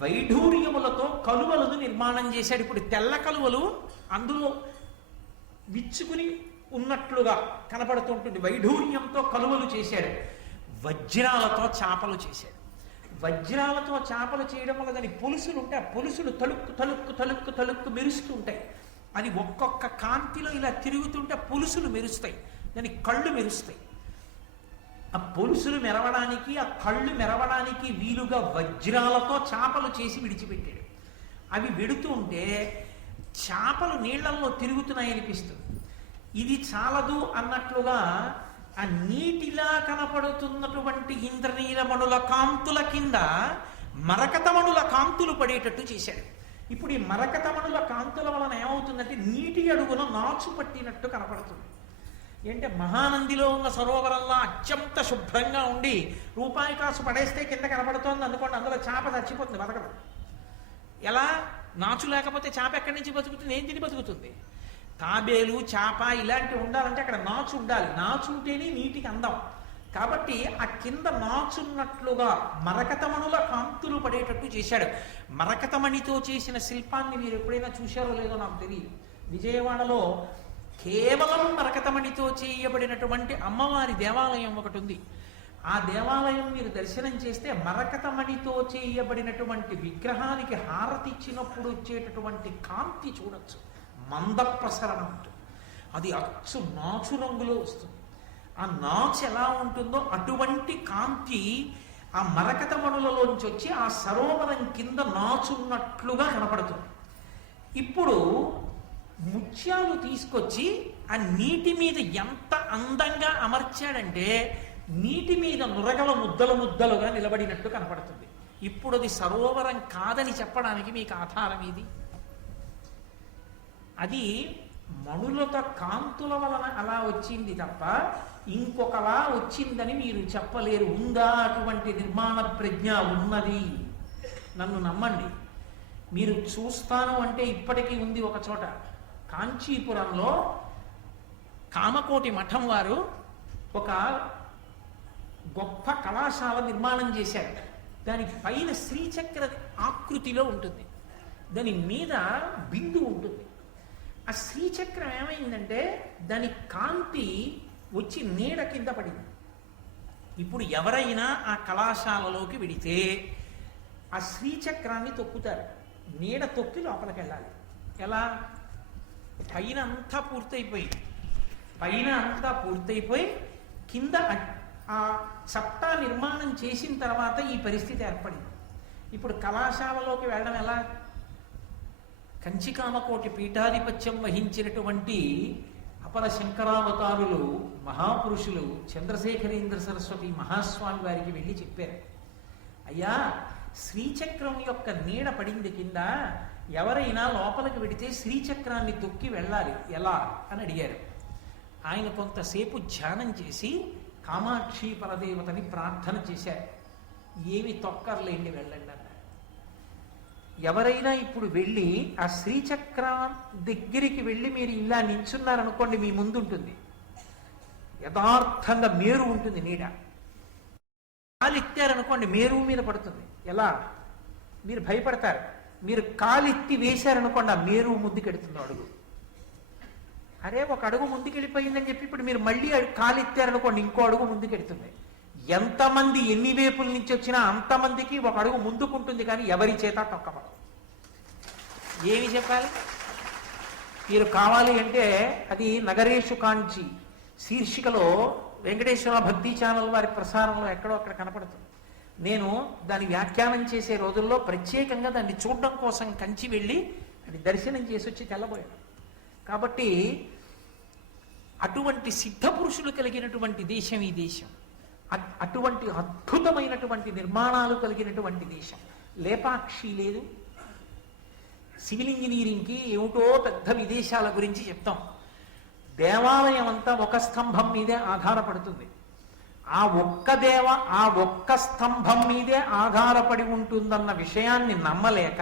వైఢూర్యములతో కలువలను నిర్మాణం చేశాడు. ఇప్పుడు తెల్ల కలువలు అందులో విచ్చుకుని ఉన్నట్లుగా కనపడుతుంటుంది. వైఢూర్యంతో కలువలు చేశాడు. వజ్రాలతో చాపలు చేశాడు. వజ్రాలతో చాపలు చేయడం వల్ల దాని పొలుసులు ఉంటాయి. ఆ పొలుసులు తలుక్కు తలుక్కు తలుక్కు తలుక్కు మెరుస్తూ ఉంటాయి. అది ఒక్కొక్క కాంతిలో ఇలా తిరుగుతుంటే పొలుసులు మెరుస్తాయి. దాని కళ్ళు మెరుస్తాయి. ఆ పొలుసులు మెరవడానికి, ఆ కళ్ళు మెరవడానికి వీలుగా వజ్రాలతో చాపలు చేసి విడిచిపెట్టాడు. అవి వెడుతూ ఉంటే చాపలు నీళ్లలో తిరుగుతున్నాయి అనిపిస్తుంది. ఇది చాలదు అన్నట్లుగా ఆ నీటిలా కనపడుతున్నటువంటి ఇంద్రనీలమణుల కాంతుల కింద మరకతమణుల కాంతులు పడేటట్టు చేశాడు. ఇప్పుడు ఈ మరకతమణుల కాంతుల వలన ఏమవుతుందంటే నీటి అడుగున నాచు పట్టినట్టు కనపడుతుంది. ఏంటంటే మహానందిలో ఉన్న సరోవరంలో అత్యంత శుభ్రంగా ఉండి రూపాయి కాసు పడేస్తే కింద కనపడుతోంది అనుకోండి, అందులో చేప చచ్చిపోతుంది, బతకదు. ఎలా? నాచు లేకపోతే చేప ఎక్కడి నుంచి బతుకుతుంది? ఏం తిని బతుకుతుంది? తాబేలు, చేప ఇలాంటివి ఉండాలంటే అక్కడ నాచు ఉండాలి. నాచు ఉంటేనే నీటికి అందం. కాబట్టి ఆ కింద నాచున్నట్లుగా మరకతమణుల కాంతులు పడేటట్టు చేశాడు. మరకతమణితో చేసిన శిల్పాన్ని మీరు ఎప్పుడైనా చూశారో లేదో నాకు తెలియదు. విజయవాడలో కేవలం మరకతమణితో చేయబడినటువంటి అమ్మవారి దేవాలయం ఒకటి ఉంది. ఆ దేవాలయం మీరు దర్శనం చేస్తే మరకతమణితో చేయబడినటువంటి విగ్రహానికి హారతి ఇచ్చినప్పుడు వచ్చేటటువంటి కాంతి చూడొచ్చు. మంద ప్రసరణ ఉంటుంది. అది అచ్చు నాచు రంగులో వస్తుంది. ఆ నాచు ఎలా ఉంటుందో అటువంటి కాంతి ఆ మరకతమణులలోంచి వచ్చి ఆ సరోవరం కింద నాచున్నట్లుగా కనపడుతుంది. ఇప్పుడు ముత్యాలు తీసుకొచ్చి ఆ నీటి మీద ఎంత అందంగా అమర్చాడంటే నీటి మీద నురగల ముద్దలు ముద్దలుగా నిలబడినట్టు కనపడుతుంది. ఇప్పుడు అది సరోవరం కాదని చెప్పడానికి మీకు ఆధారం ఇది. అది మణులతో కాంతుల వలన అలా వచ్చింది తప్ప ఇంకొకలా వచ్చిందని మీరు చెప్పలేరు. ఉందా అటువంటి నిర్మాణ ప్రజ్ఞ? ఉన్నది. నన్ను నమ్మండి. మీరు చూస్తాను అంటే ఇప్పటికీ ఉంది ఒక చోట. కాంచీపురంలో కామకోటి మఠం వారు ఒక గొప్ప కళాశాల నిర్మాణం చేశారు. దాని పైన శ్రీచక్ర ఆకృతిలో ఉంటుంది. దాని మీద బిందు ఉంటుంది. ఆ శ్రీచక్రం ఏమైందంటే దాని కాంతి వచ్చి నీడ కింద పడింది. ఇప్పుడు ఎవరైనా ఆ కళాశాలలోకి వెడితే ఆ శ్రీచక్రాన్ని తొక్కుతారు. నీడ తొక్కి లోపలికి వెళ్ళాలి. ఎలా? పైన అంతా పూర్తయిపోయి కింద ఆ చట్టా నిర్మాణం చేసిన తర్వాత ఈ పరిస్థితి ఏర్పడింది. ఇప్పుడు కళాశాలలోకి వెళ్ళడం ఎలా? కంచికామకోటి పీఠాధిపత్యం వహించినటువంటి అపర శంకరావతారులు మహాపురుషులు చంద్రశేఖరేంద్ర సరస్వతి మహాస్వామి వారికి వెళ్ళి చెప్పారు, అయ్యా శ్రీచక్రం యొక్క నీడ పడింది కింద, ఎవరైనా లోపలికి వెడితే శ్రీచక్రాన్ని తొక్కి వెళ్ళాలి, ఎలా అని అడిగారు. ఆయన కొంతసేపు ధ్యానం చేసి కామాక్షి పరదేవతని ప్రార్థన చేశారు. ఏమి తొక్కర్లేండి, వెళ్ళండి అన్నారు. ఎవరైనా ఇప్పుడు వెళ్ళి ఆ శ్రీచక్రం దగ్గరికి వెళ్ళి మీరు ఇలా నించున్నారనుకోండి, మీ ముందు ఉంటుంది యథార్థంగా మేరు ఉంటుంది నీడ. కాలెత్తారనుకోండి మేరువు మీద పడుతుంది. ఎలా? మీరు భయపడతారు. మీరు కాలెత్తి వేశారనుకోండి ఆ మేరువు ముందుకెడుతుంది అడుగు. అరే ఒక అడుగు ముందుకెళ్ళిపోయిందని చెప్పి ఇప్పుడు మీరు మళ్ళీ కాలెత్తారనుకోండి ఇంకో అడుగు ముందుకెడుతుంది. ఎంతమంది ఎన్ని వైపుల నుంచి వచ్చినా అంతమందికి ఒక అడుగు ముందుకుంటుంది, కానీ ఎవరి చేత తొక్కబడదు. ఏమి చెప్పాలి? మీరు కావాలి అంటే అది నగరేషు కాంచి శీర్షికలో వెంకటేశ్వర భక్తి ఛానల్ వారి ప్రసారంలో ఎక్కడో అక్కడ కనపడుతుంది. నేను దాని వ్యాఖ్యానం చేసే రోజుల్లో ప్రత్యేకంగా దాన్ని చూడడం కోసం కంచి వెళ్ళి అది దర్శనం చేసి వచ్చి తెల్లబోయాను. కాబట్టి అటువంటి సిద్ధ పురుషులు కలిగినటువంటి దేశం ఈ దేశం. అటువంటి అద్భుతమైనటువంటి నిర్మాణాలు కలిగినటువంటి దేశం. లేపాక్షి లేదు. సివిల్ ఇంజనీరింగ్కి ఏమిటో పెద్ద విదేశాల గురించి చెప్తాం. దేవాలయం అంతా ఒక స్తంభం మీదే ఆధారపడుతుంది. ఆ ఒక్క స్తంభం మీదే ఆధారపడి ఉంటుందన్న విషయాన్ని నమ్మలేక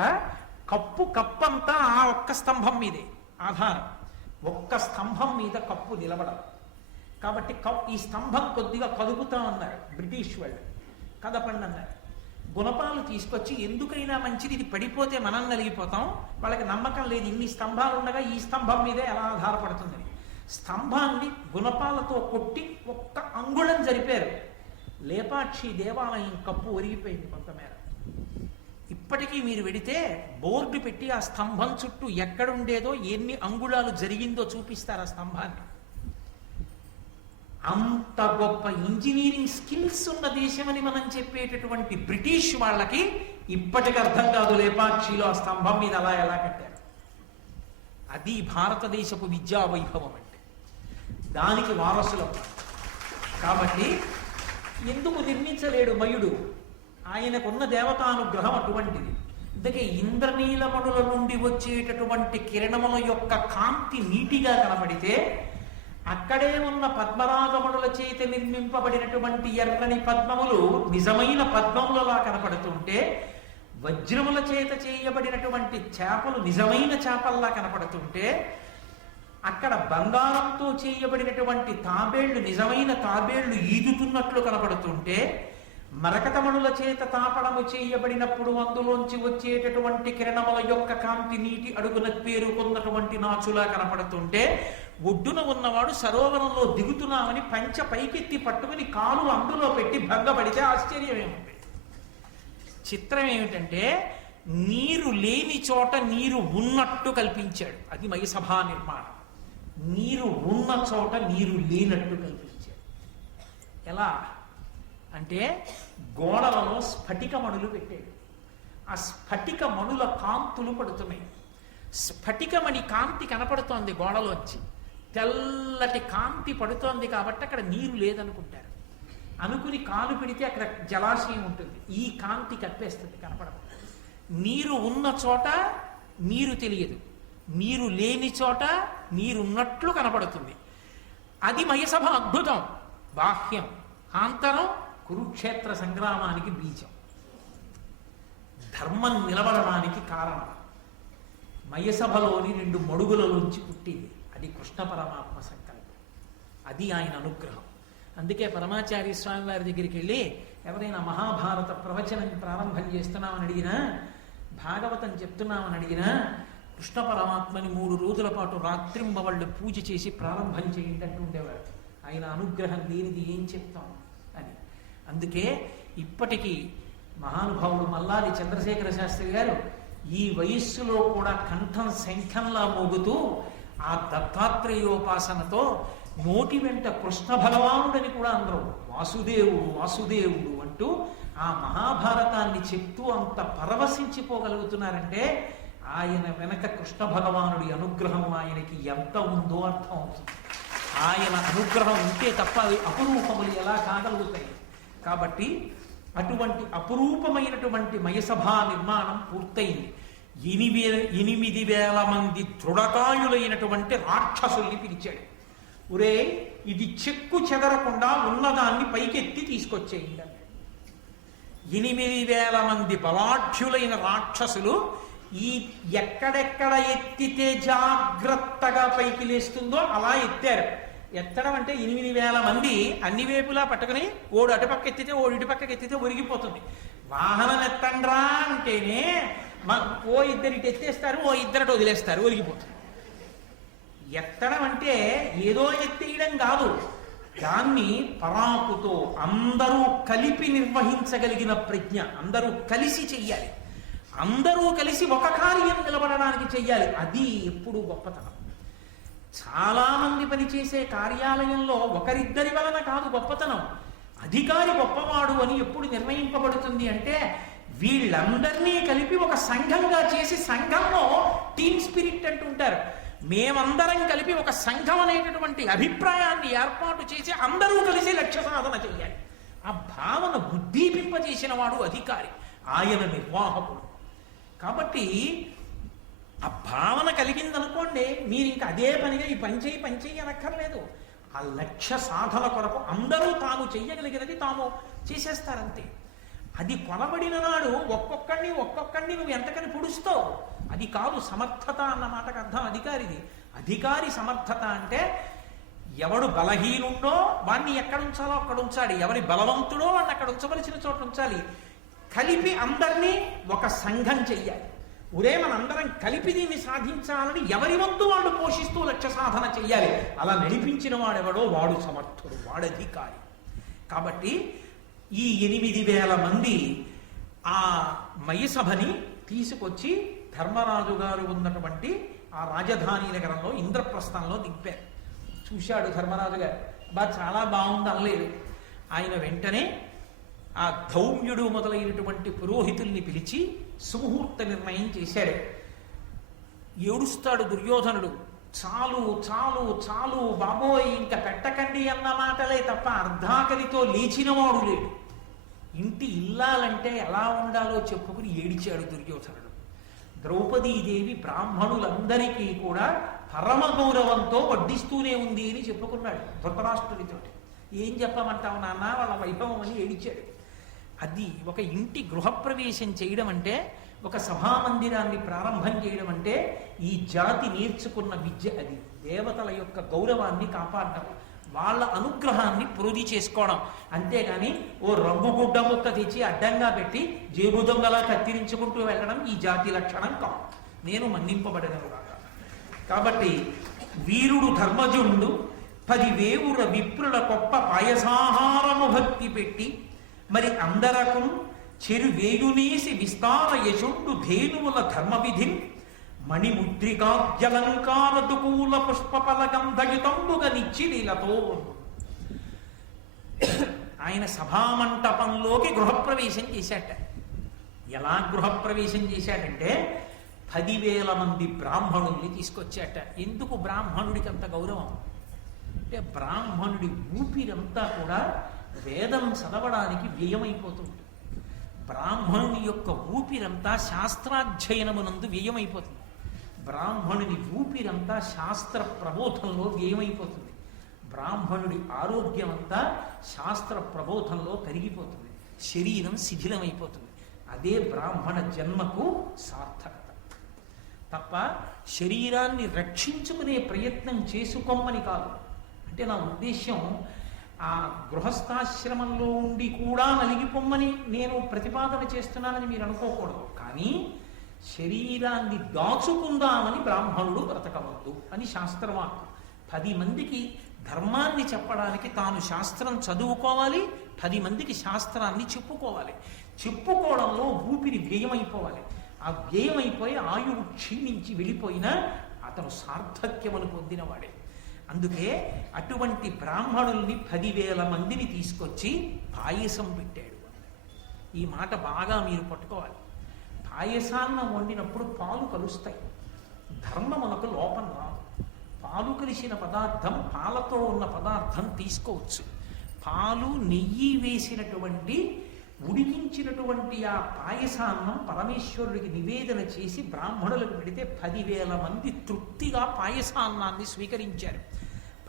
కప్పంతా ఆ ఒక్క స్తంభం మీదే ఆధారం. ఒక్క స్తంభం మీద కప్పు నిలబడదు. కాబట్టి ఈ స్తంభం కొద్దిగా కదుపుతా ఉన్నారు బ్రిటిష్ వాళ్ళు. కదపండి అన్నారు. గుణపాలు తీసుకొచ్చి ఎందుకైనా మంచిది, ఇది పడిపోతే మనం నలిగిపోతాం, వాళ్ళకి నమ్మకం లేదు ఇన్ని స్తంభాలు ఉండగా ఈ స్తంభం మీదే ఎలా ఆధారపడుతుందని స్తంభాన్ని గుణపాలతో కొట్టి ఒక్క అంగుళం జరిపారు. లేపాక్షి దేవాలయం కప్పు ఒరిగిపోయింది కొంతమేర. ఇప్పటికీ మీరు వెడితే బోర్డు పెట్టి ఆ స్తంభం చుట్టూ ఎక్కడుండేదో ఎన్ని అంగుళాలు జరిగిందో చూపిస్తారు ఆ స్తంభాన్ని. అంత గొప్ప ఇంజనీరింగ్ స్కిల్స్ ఉన్న దేశమని మనం చెప్పేటటువంటి బ్రిటిష్ వాళ్ళకి ఇప్పటికి అర్థం కాదు లేపాక్షిలో ఆ స్తంభం మీద అలా ఎలా కట్టారు. అది భారతదేశపు విద్యా వైభవం అంటే. దానికి వారసులం. కాబట్టి ఎందుకు నిర్మించలేడు మయుడు? ఆయనకున్న దేవతానుగ్రహం అటువంటిది. అందుకే ఇంద్రనీలమణుల నుండి వచ్చేటటువంటి కిరణముల యొక్క కాంతి నీటిగా కనబడితే అక్కడే ఉన్న పద్మరాగమణుల చేత నిర్మింపబడినటువంటి ఎర్రని పద్మములు నిజమైన పద్మములలా కనపడుతుంటే, వజ్రముల చేత చేయబడినటువంటి చేపలు నిజమైన చేపల్లా కనపడుతుంటే, అక్కడ బంగారంతో చేయబడినటువంటి తాబేళ్లు నిజమైన తాబేళ్లు ఈదుతున్నట్లు కనపడుతుంటే, మరకతమణుల చేత తాపడము చేయబడినప్పుడు అందులోంచి వచ్చేటటువంటి కిరణముల యొక్క కాంతి నీటి అడుగున పేరుకున్నటువంటి నాచులా కనపడుతుంటే, ఒడ్డున ఉన్నవాడు సరోవరంలో దిగుతున్నామని పంచ పైకెత్తి పట్టుకుని కాలు అందులో పెట్టి భంగపడితే ఆశ్చర్యం ఏముంది? చిత్రం ఏమిటంటే నీరు లేని చోట నీరు ఉన్నట్టు కల్పించాడు. అది మయసభా నిర్మాణం. నీరు ఉన్న చోట నీరు లేనట్టు కల్పించాడు. ఎలా అంటే గోడలలో స్ఫటిక మణులు పెట్టాడు. ఆ స్ఫటిక మణుల కాంతులు పడుతున్నాయి. స్ఫటికమణి కాంతి కనపడుతోంది గోడలోంచి, తెల్లటి కాంతి పడుతోంది కాబట్టి అక్కడ నీరు లేదనుకుంటారు. అనుకుని కాలు పెడితే అక్కడ జలాశయం ఉంటుంది, ఈ కాంతి కప్పేస్తుంది, కనపడదు. నీరు ఉన్న చోట నీరు తెలియదు, నీరు లేని చోట నీరున్నట్లు కనపడుతుంది. అది మయసభ అద్భుతం. బాహ్యం, ఆంతరం కురుక్షేత్ర సంగ్రామానికి బీజం, ధర్మం నిలబడడానికి కారణం. మయసభలోని 2 మడుగులలోంచి పుట్టింది. అది కృష్ణ పరమాత్మ సంకల్పం, అది ఆయన అనుగ్రహం. అందుకే పరమాచార్య స్వామి వారి దగ్గరికి వెళ్ళి ఎవరైనా మహాభారత ప్రవచనం ప్రారంభం చేస్తున్నామని అడిగినా, భాగవతం చెప్తున్నామని అడిగినా, కృష్ణ పరమాత్మని 3 రోజుల పాటు రాత్రింబవళ్ళు పూజ చేసి ప్రారంభం చేయండి అంటూ ఉండేవారు. ఆయన అనుగ్రహం లేనిది ఏం చెప్తాం అని. అందుకే ఇప్పటికీ మహానుభావుడు మల్లాది చంద్రశేఖర శాస్త్రి గారు ఈ వయస్సులో కూడా కంఠం శంఖంలా మోగుతూ ఆ దత్తాత్రేయోపాసనతో నోటి వెంట కృష్ణ భగవానుడని కూడా అందరూ వాసుదేవుడు వాసుదేవుడు అంటూ ఆ మహాభారతాన్ని చెప్తూ అంత పరవశించిపోగలుగుతున్నారంటే ఆయన వెనక కృష్ణ భగవానుడి అనుగ్రహం ఆయనకి ఎంత ఉందో అర్థం అవుతుంది. ఆయన అనుగ్రహం ఉంటే తప్ప అవి అపురూపములు ఎలా కాగలుగుతాయి? కాబట్టి అటువంటి అపురూపమైనటువంటి మయసభా నిర్మాణం పూర్తయింది. 8,000 మంది దృఢకాయులైనటువంటి రాక్షసుల్ని పిలిచాడు. ఒరే, ఇది చెక్కు చెదరకుండా ఉన్నదాన్ని పైకెత్తి తీసుకొచ్చేయండి అన్నాడు. 8,000 మంది బలాఢ్యులైన రాక్షసులు ఈ ఎక్కడెక్కడ ఎత్తితే జాగ్రత్తగా పైకి లేస్తుందో అలా ఎత్తారు. ఎత్తడం అంటే 8,000 మంది అన్ని వైపులా పట్టుకుని ఓడు అటుపక్క ఎత్తితే ఓడు ఇటుపక్కకి ఎత్తితే ఒరిగిపోతుంది. వాహనం ఎత్తండ్రా అంటేనే ఓ ఇద్దరు ఇటు ఎత్తేస్తారు, ఓ ఇద్దరు వదిలేస్తారు, ఒరిగిపోతుంది. ఎత్తడం అంటే ఏదో ఎత్తేయడం కాదు, దాన్ని పరాకుతో అందరూ కలిపి నిర్వహించగలిగిన ప్రజ్ఞ, అందరూ కలిసి చెయ్యాలి, అందరూ కలిసి ఒక కార్యం నిలబడడానికి చెయ్యాలి. అది ఎప్పుడు గొప్పతనం. చాలా మంది పనిచేసే కార్యాలయంలో ఒకరిద్దరి వలన కాదు గొప్పతనం, అధికారి గొప్పవాడు అని ఎప్పుడు నిర్ణయింపబడుతుంది అంటే వీళ్ళందరినీ కలిపి ఒక సంఘంగా చేసి, సంఘంలో టీమ్ స్పిరిట్ అంటుంటారు, మేమందరం కలిపి ఒక సంఘం అనేటటువంటి అభిప్రాయాన్ని ఏర్పాటు చేసి అందరూ కలిసి లక్ష్య సాధన చెయ్యాలి. ఆ భావన ఉద్దీపింపజేసిన వాడు అధికారి, ఆయన నిర్వాహకుడు. కాబట్టి ఆ భావన కలిగిందనుకోండి, మీరు ఇంకా అదే పనిగా ఈ పని చేయి అనక్కర్లేదు. ఆ లక్ష్య సాధన కొరకు అందరూ తాము చెయ్యగలిగినది తాము చేసేస్తారంతే. అది కొనబడిన నాడు ఒక్కొక్కడిని నువ్వు ఎంతకని పొడుస్తావు. అది కాదు సమర్థత అన్న మాటకు అర్థం అధికారిది. అధికారి సమర్థత అంటే ఎవడు బలహీనుండో వాడిని ఎక్కడ ఉంచాలో అక్కడ ఉంచాలి, ఎవరి బలవంతుడో వాడిని అక్కడ ఉంచవలసిన చోట ఉంచాలి. కలిపి అందరినీ ఒక సంఘం చెయ్యాలి. ఒరే మనందరం కలిపి దీన్ని సాధించాలని ఎవరి వంతు వాళ్ళు పోషిస్తూ లక్ష్య సాధన చెయ్యాలి. అలా నడిపించిన వాడెవడో వాడు సమర్థుడు, వాడధికారి. కాబట్టి ఈ 8,000 మంది ఆ మయసభని తీసుకొచ్చి ధర్మరాజు గారు ఉన్నటువంటి ఆ రాజధాని నగరంలో ఇంద్రప్రస్థంలో దింపారు. చూశాడు ధర్మరాజు గారు, చాలా బాగుంది అనలేదు. ఆయన వెంటనే ఆ ధౌమ్యుడు మొదలైనటువంటి పురోహితుల్ని పిలిచి సుముహూర్త నిర్ణయం చేశాడు. ఏడుస్తాడు దుర్యోధనుడు, చాలు చాలు చాలు బాబోయ్, ఇంకా పెట్టకండి అన్న మాటలే తప్ప అర్ధాకలితో లేచినవాడు లేడు. ఇంటి ఇల్లాలంటే ఎలా ఉండాలో చెప్పుకుని ఏడిచాడు దుర్యోధనుడు. ద్రౌపదీదేవి బ్రాహ్మణులందరికీ కూడా పరమ గౌరవంతో వడ్డిస్తూనే ఉంది అని చెప్పుకున్నాడు ధృతరాష్ట్రుడితోటి. ఏం చెప్పమంటావు నాన్న, వాళ్ళ వైభవం అని ఏడిచాడు. అది ఒక ఇంటి గృహప్రవేశం చేయడం అంటే, ఒక సభామందిరాన్ని ప్రారంభం చేయడం అంటే ఈ జాతి నేర్చుకున్న విద్య. అది దేవతల యొక్క గౌరవాన్ని కాపాడటం, వాళ్ళ అనుగ్రహాన్ని ప్రోధి చేసుకోవడం. అంతేగాని ఓ రంగుగుడ్డ ముక్క తెచ్చి అడ్డంగా పెట్టి జేబు దొంగలా కత్తిరించుకుంటూ వెళ్ళడం ఈ జాతి లక్షణం కాదు. నేను మన్నింపబడను కాక. కాబట్టి వీరుడు ధర్మజుండు 10,000 విప్రుల గొప్ప పాయసాహారము భక్తి పెట్టి మరి అందరకు చెరువేయునేసి విస్తార యశుండు ధేనువుల ధర్మ విధిన్ మణిముద్రికాద్యలంకారదుకూల పుష్పఫలగంధయుతంబుగా నిచ్చిలీలతో. ఆయన సభామంటపంలోకి గృహప్రవేశం చేశాట. ఎలా గృహప్రవేశం చేశాడంటే 10,000 మంది బ్రాహ్మణుల్ని తీసుకొచ్చాట. ఎందుకు బ్రాహ్మణుడికి అంత గౌరవం అంటే, బ్రాహ్మణుడి ఊపిరంతా కూడా వేదం చదవడానికి వ్యయమైపోతుంది. బ్రాహ్మణుని యొక్క ఊపిరంతా శాస్త్రాధ్యయనమునందు వ్యయమైపోతుంది. బ్రాహ్మణుని ఊపిరంతా శాస్త్ర ప్రబోధంలో వ్యయమైపోతుంది. బ్రాహ్మణుడి ఆరోగ్యం అంతా శాస్త్ర ప్రబోధంలో కరిగిపోతుంది. శరీరం శిథిలమైపోతుంది. అదే బ్రాహ్మణ జన్మకు సార్థకత తప్ప శరీరాన్ని రక్షించుకునే ప్రయత్నం చేసుకోమని కాదు. అంటే నా ఉద్దేశ్యం, ఆ గృహస్థాశ్రమంలో ఉండి కూడా నలిగిపోమ్మని నేను ప్రతిపాదన చేస్తున్నానని మీరు అనుకోకూడదు. కానీ శరీరాన్ని దాచుకుందామని బ్రాహ్మణుడు బ్రతకవద్దు అని శాస్త్రవాక్కు. 10 మందికి ధర్మాన్ని చెప్పడానికి తాను శాస్త్రం చదువుకోవాలి, 10 మందికి శాస్త్రాన్ని చెప్పుకోవాలి. చెప్పుకోవడంలో ఊపిరి వ్యయమైపోవాలి. ఆ వ్యయమైపోయి ఆయువు క్షీణించి వెళ్ళిపోయినా అతను సార్థక్యమును పొందినవాడే. అందుకే అటువంటి బ్రాహ్మణుల్ని 10,000 మందిని తీసుకొచ్చి పాయసం పెట్టాడు. ఈ మాట బాగా మీరు పట్టుకోవాలి. పాయసాన్నం వండినప్పుడు పాలు కలుస్తాయి, ధర్మమునకు లోపం రాదు. పాలు కలిసిన పదార్థం, పాలతో ఉన్న పదార్థం తీసుకోవచ్చు. పాలు నెయ్యి వేసినటువంటి ఉడికించినటువంటి ఆ పాయసాన్నం పరమేశ్వరుడికి నివేదన చేసి బ్రాహ్మణులకు పెడితే 10,000 మంది తృప్తిగా పాయసాన్నాన్ని స్వీకరించారు.